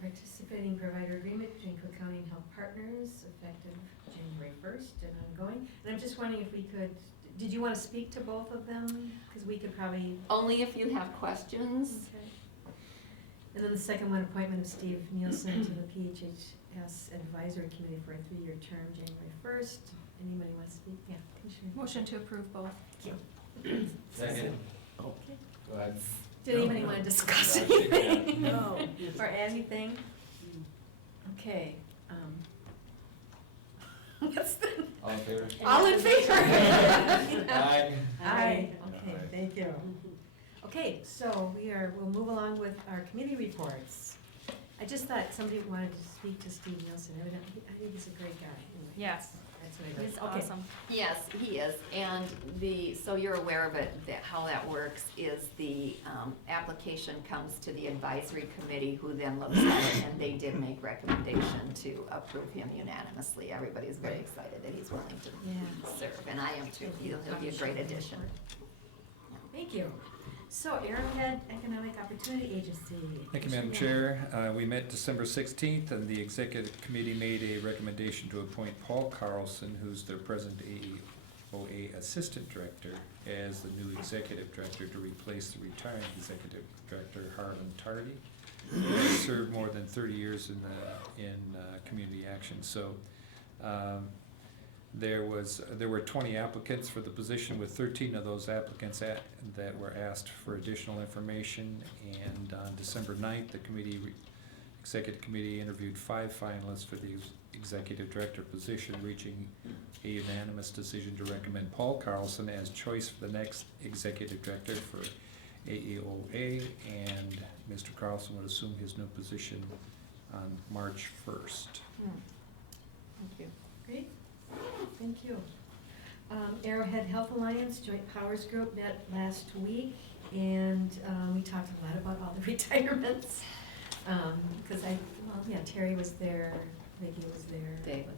Participating provider agreement between Cook County and Health Partners effective January 1st and ongoing. And I'm just wondering if we could, did you want to speak to both of them? Because we could probably. Only if you have questions. Okay. And then the second one, appointment of Steve Nielsen to the PHHS Advisory Committee for a 3-year term, January 1st. Anybody want to speak? Yeah, Commissioner. Motion to approve both. Thank you. Second. Okay. Go ahead. Did anybody want to discuss No, she can't. anything? No. Or add anything? Okay. What's the? All in favor? All in favor? Aye. Aye, okay, Aye. thank you. Okay, so we'll move along with our committee reports. I just thought somebody wanted to speak to Steve Nielsen, evidently, I think he's a great guy. Anyway, Yes, that's what I heard. he's Okay. awesome. Yes, he is, and so you're aware of it, how that works is the application comes to the advisory committee, who then looks at it, and they did make recommendation to approve him unanimously. Everybody's very excited that he's willing to Yeah. serve, and I am too. He'll be a great addition. Thank you. So Arrowhead Economic Opportunity Agency. Thank you, Madam Commissioner Chair. We met December 16th, and the executive committee made a recommendation to appoint Paul Carlson, who's their present AEOA Assistant Director, as the new executive director to replace the retiring executive director, Harlan Tardy, who has served more than 30 years in community action. So there were 20 applicants for the position, with 13 of those applicants that were asked for additional information. And on December 9th, the executive committee interviewed 5 finalists for the executive director position, reaching a unanimous decision to recommend Paul Carlson as choice for the next executive director for AEOA, and Mr. Carlson would assume his new position on March 1st. Thank you. Great, thank you. Arrowhead Health Alliance Joint Powers Group met last week, and we talked a lot about all the retirements. Because Terry was there, Vicki was there. Dave was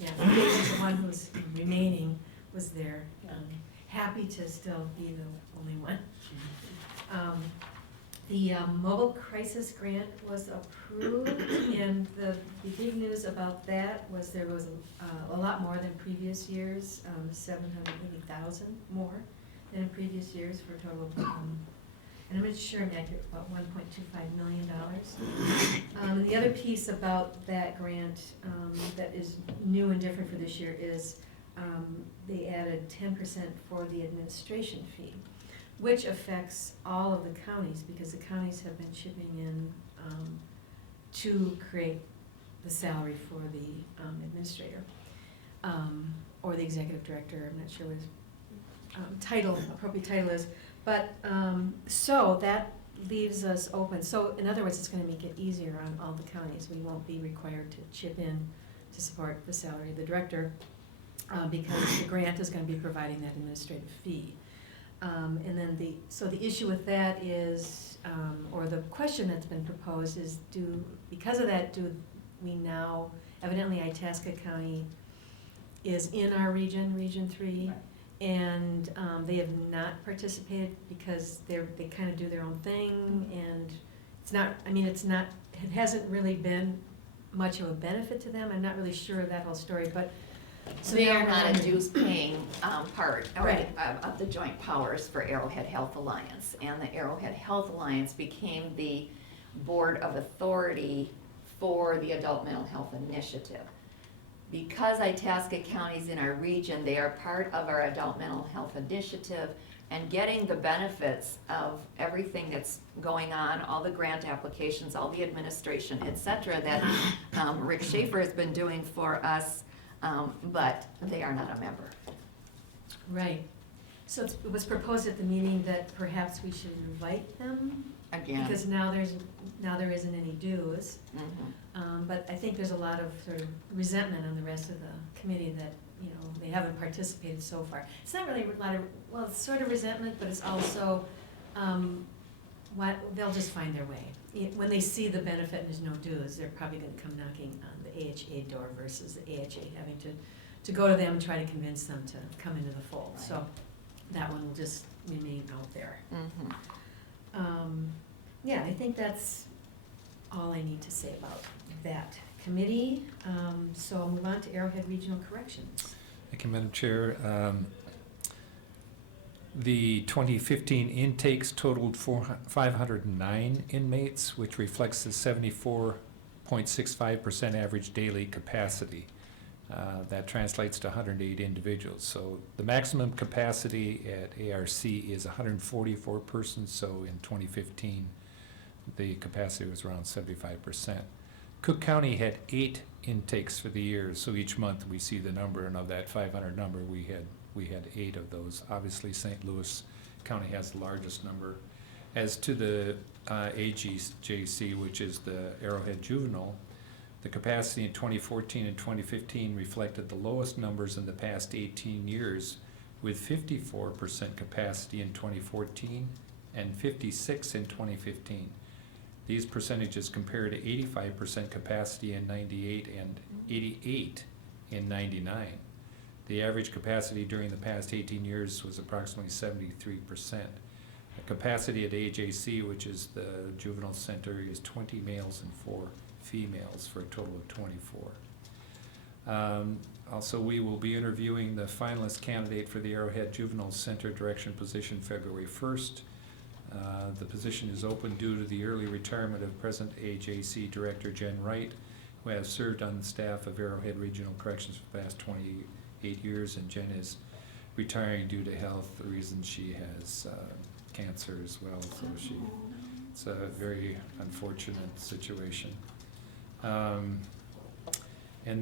Yeah, Dave was the one who's remaining, was there. Happy to still be the only one. The mobile crisis grant was approved, and the big news about that was there was a lot more than previous years, 780,000 more than in previous years, for a total of, and I'm not sure I'm accurate, about $1.25 million. And the other piece about that grant that is new and different for this year is they added 10% for the administration fee, which affects all of the counties, because the counties have been chipping in to create the salary for the administrator, or the executive director. I'm not sure what his appropriate title is. But, so that leaves us open. So in other words, it's gonna make it easier on all the counties. We won't be required to chip in to support the salary of the director, because the grant is gonna be providing that administrative fee. And then so the issue with that is, or the question that's been proposed is, because of that, do we now, evidently Itasca County is in our region, Region 3. Right. And they have not participated because they kind of do their own thing, and it hasn't really been much of a benefit to them. I'm not really sure of that whole story, but. So They now are we're not a wondering- dues-paying part Right. of the joint powers for Arrowhead Health Alliance. And the Arrowhead Health Alliance became the board of authority for the Adult Mental Health Initiative. Because Itasca County's in our region, they are part of our Adult Mental Health Initiative, and getting the benefits of everything that's going on, all the grant applications, all the administration, et cetera, that Rick Schaefer has been doing for us, but they are not a member. Right. So it was proposed at the meeting that perhaps we should invite them, Again. because now there isn't any dues. Mhm. But I think there's a lot of sort of resentment on the rest of the committee that, they haven't participated so far. It's not really a lot of, well, it's sort of resentment, but it's also, they'll just find their way. When they see the benefit and there's no dues, they're probably gonna come knocking on the AHA door versus the AHA having to go to them and try to convince them to come into the fold. So that one will just remain out there. Mhm. Yeah, I think that's all I need to say about that committee. So I'll move on to Arrowhead Regional Corrections. Thank you, Madam Chair. The 2015 intakes totaled 509 inmates, which reflects the 74.65% average daily capacity. That translates to 108 individuals. So the maximum capacity at ARC is 144 persons, so in 2015, the capacity was around 75%. Cook County had 8 intakes for the year, so each month we see the number, and of that 500 number, we had 8 of those. Obviously, St. Louis County has the largest number. As to the AGJC, which is the Arrowhead Juvenile, the capacity in 2014 and 2015 reflected the lowest numbers in the past 18 years, with 54% capacity in 2014 and 56% in 2015. These percentages compare to 85% capacity in 98 and 88 in 99. The average capacity during the past 18 years was approximately 73%. The capacity at AJC, which is the juvenile center, is 20 males and 4 females for a total of 24. Also, we will be interviewing the finalist candidate for the Arrowhead Juvenile Center direction position February 1st. The position is open due to the early retirement of present AJC Director Jen Wright, who has served on the staff of Arrowhead Regional Corrections for the past 28 years, and Jen is retiring due to health reasons. She has cancer as well, so it's a very unfortunate situation. And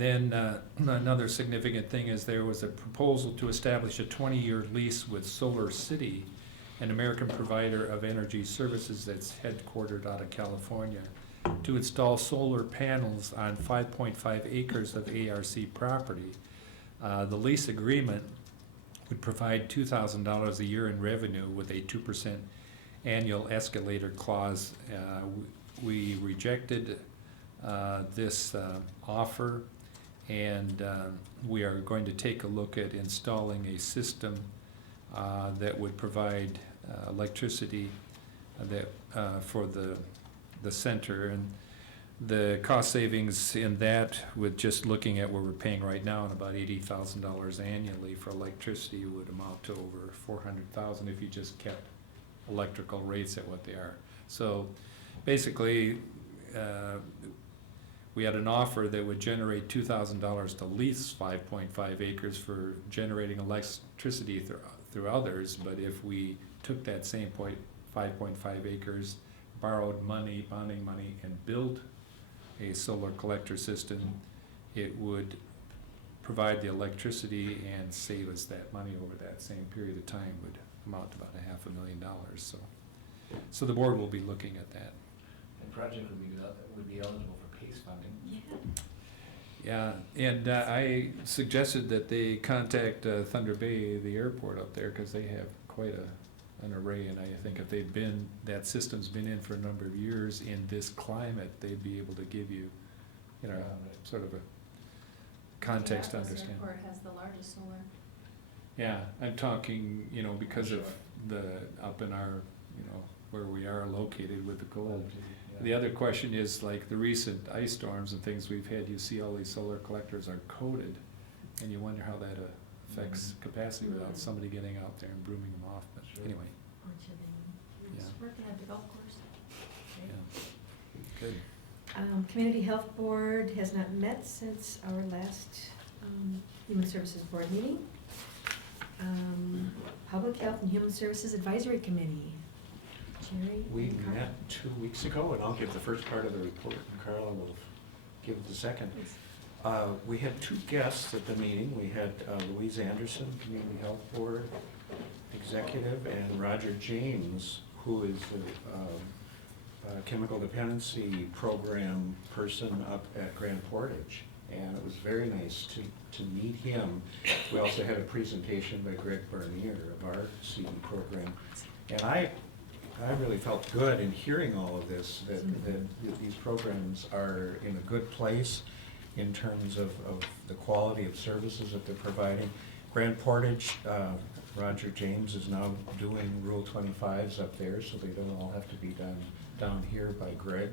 then another significant thing is there was a proposal to establish a 20-year lease with Solar City, an American provider of energy services that's headquartered out of California, to install solar panels on 5.5 acres of ARC property. The lease agreement would provide $2,000 a year in revenue with a 2% annual escalator clause. We rejected this offer, and we are going to take a look at installing a system that would provide electricity that for the center, and the cost savings in that, with just looking at what we're paying right now, and about $80,000 annually for electricity, would amount to over $400,000 if you just kept electrical rates at what they are. So basically, we had an offer that would generate $2,000 to lease 5.5 acres for generating electricity through others, but if we took that same 5.5 acres, borrowed money, bonding money, and built a solar collector system, it would provide the electricity and save us that money over that same period of time, would amount to about $500,000. So the board will be looking at that. The project would be eligible for PACE funding. Yeah, and I suggested that they contact Thunder Bay, the airport up there, because they have quite an array, and I think if that system's been in for a number of years in this climate, they'd be able to give you, sort of a context to understand. Airport has the largest solar. Yeah, I'm talking, because of up in our, where we are located with the cold. The other question is, like the recent ice storms and things we've had, you see all these solar collectors are coated, and you wonder how that affects capacity without somebody getting out there and brooming them off, but anyway. Yeah. Working at the golf course. Yeah. Good. Community Health Board has not met since our last Human Services Board meeting. Public Health and Human Services Advisory Committee. Jerry? We and Carl? met 2 weeks ago, and I'll give the first part of the report, and Carla will give the second. We had 2 guests at the meeting. We had Louise Anderson, Community Health Board Executive, and Roger James, who is the Chemical Dependency Program person up at Grand Portage. And it was very nice to meet him. We also had a presentation by Greg Bernier of our CD program. And I really felt good in hearing all of this, that these programs are in a good place in terms of the quality of services that they're providing. Grand Portage, Roger James is now doing Rule 25s up there, so they don't all have to be done down here by Greg.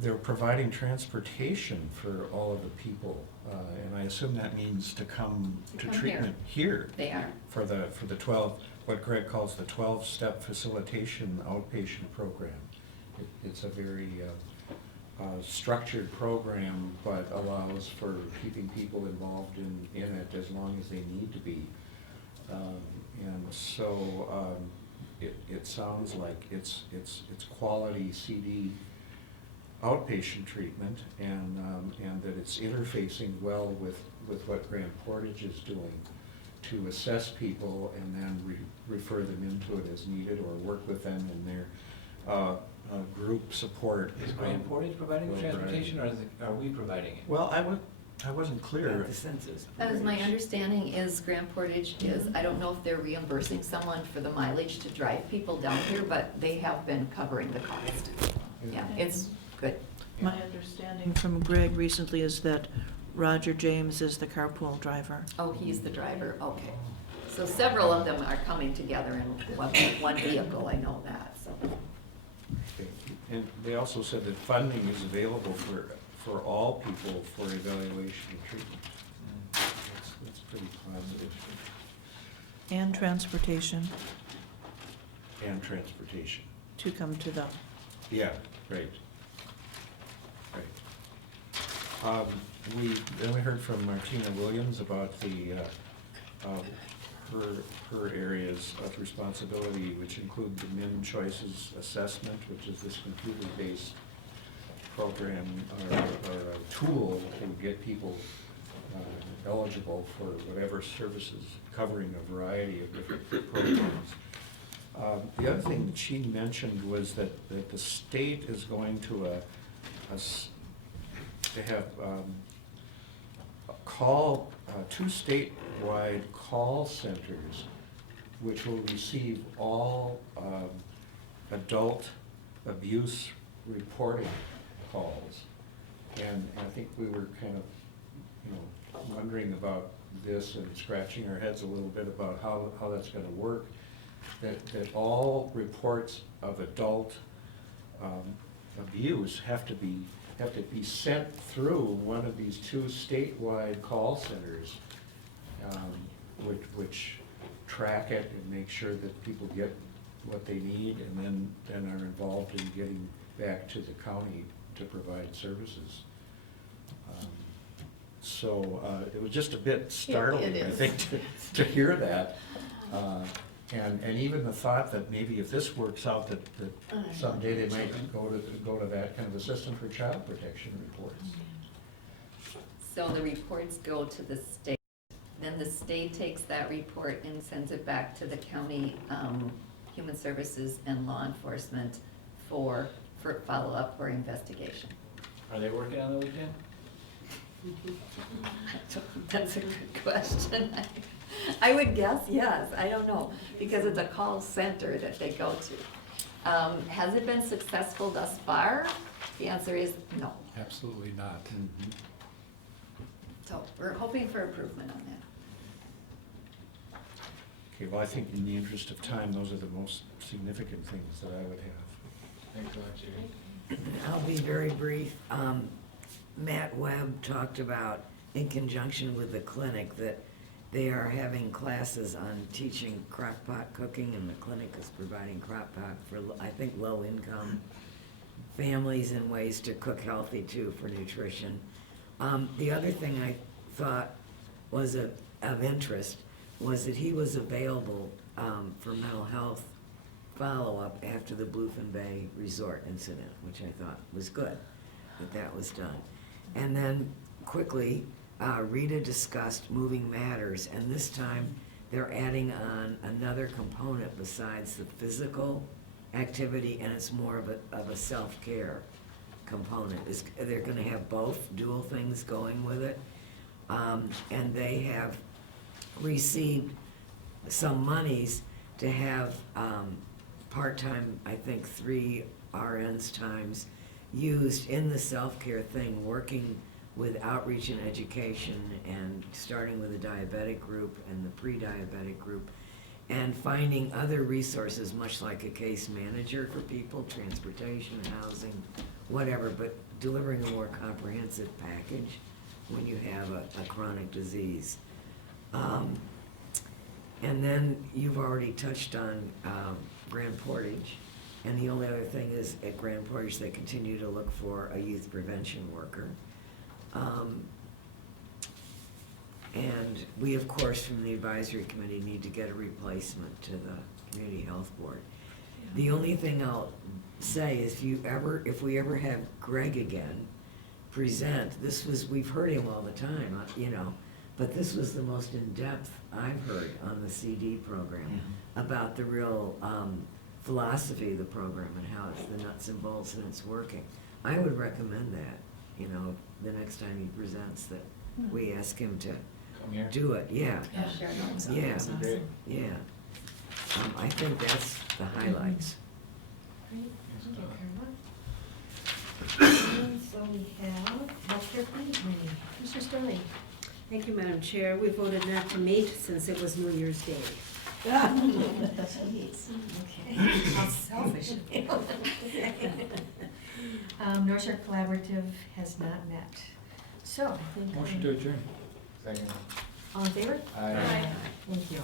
They're providing transportation for all of the people, and I assume that means to come to come treatment here. They are. For the 12, what Greg calls the 12-step facilitation outpatient program. It's a very structured program, but allows for keeping people involved in it as long as they need to be. And so it sounds like it's quality CD outpatient treatment, and that it's interfacing well with what Grand Portage is doing to assess people and then refer them into it as needed, or work with them in their group support. Is Grand Portage providing the Well, transportation, or are we providing it? Well, I wasn't clear. The census. That was my understanding is Grand Portage is, I don't know if they're reimbursing someone for the mileage to drive people down here, but they have been covering the cost. Yeah, it's good. My understanding from Greg recently is that Roger James is the carpool driver. Oh, he's the driver, okay. So several of them are coming together in one vehicle, I know that, so. And they also said that funding is available for all people for evaluation and treatment. That's pretty positive. And transportation And transportation. to come to the, Yeah, right. Right. Then we heard from Martina Williams about the, her areas of responsibility, which include the Min Choices Assessment, which is this computer-based program or a tool to get people eligible for whatever services, covering a variety of different programs. The other thing that she mentioned was that the state is going to have two statewide call centers which will receive all adult abuse reporting calls. And I think we were kind of, wondering about this and scratching our heads a little bit about how that's gonna work. That all reports of adult abuse have to be sent through one of these two statewide call centers, which track it and make sure that people get what they need, and then are involved in getting back to the county to provide services. So it was just a bit startling, I think, to hear that. And even the thought that maybe if this works out, that someday they might go to that kind of a system for child protection reports. So the reports go to the state, then the state takes that report and sends it back to the county human services and law enforcement for follow-up or investigation. Are they working on the weekend? That's a good question. I would guess yes, I don't know, because it's a call center that they go to. Has it been successful thus far? The answer is no. Absolutely not. So we're hoping for improvement on that. Okay, well, I think in the interest of time, those are the most significant things that I would have. Thanks a lot, Jerry. I'll be very brief. Matt Webb talked about, in conjunction with the clinic, that they are having classes on teaching crock pot cooking, and the clinic is providing crock pot for, I think, low-income families and ways to cook healthy too for nutrition. The other thing I thought was of interest was that he was available for mental health follow-up after the Bluefin Bay Resort incident, which I thought was good that was done. And then quickly, Rita discussed moving matters, and this time they're adding on another component besides the physical activity, and it's more of a self-care component. They're gonna have both dual things going with it. And they have received some monies to have part-time, I think 3 RNs times used in the self-care thing, working with outreach and education, and starting with the diabetic group and the pre-diabetic group, and finding other resources, much like a case manager for people, transportation, housing, whatever, but delivering a more comprehensive package when you have a chronic disease. And then you've already touched on Grand Portage, and the only other thing is at Grand Portage, they continue to look for a youth prevention worker. And we, of course, from the advisory committee, need to get a replacement to the community health board. The only thing I'll say is if we ever have Greg again present, we've heard him all the time, but this was the most in-depth I've heard on the CD program about the real philosophy of the program and how it's the nuts and bolts and it's working. I would recommend that, the next time he presents, that we ask him to Come here. do it, yeah. Yeah, Great. yeah. I think that's the highlights. Great, thank you, Carla. And so we have healthcare planning committee. Mr. Sterling. Thank you, Madam Chair. We voted not to meet since it was New Year's Day. Okay, how selfish. North Shore Collaborative has not met. So, I think. Motion to adjourn. Second. All in favor? Aye. Thank you.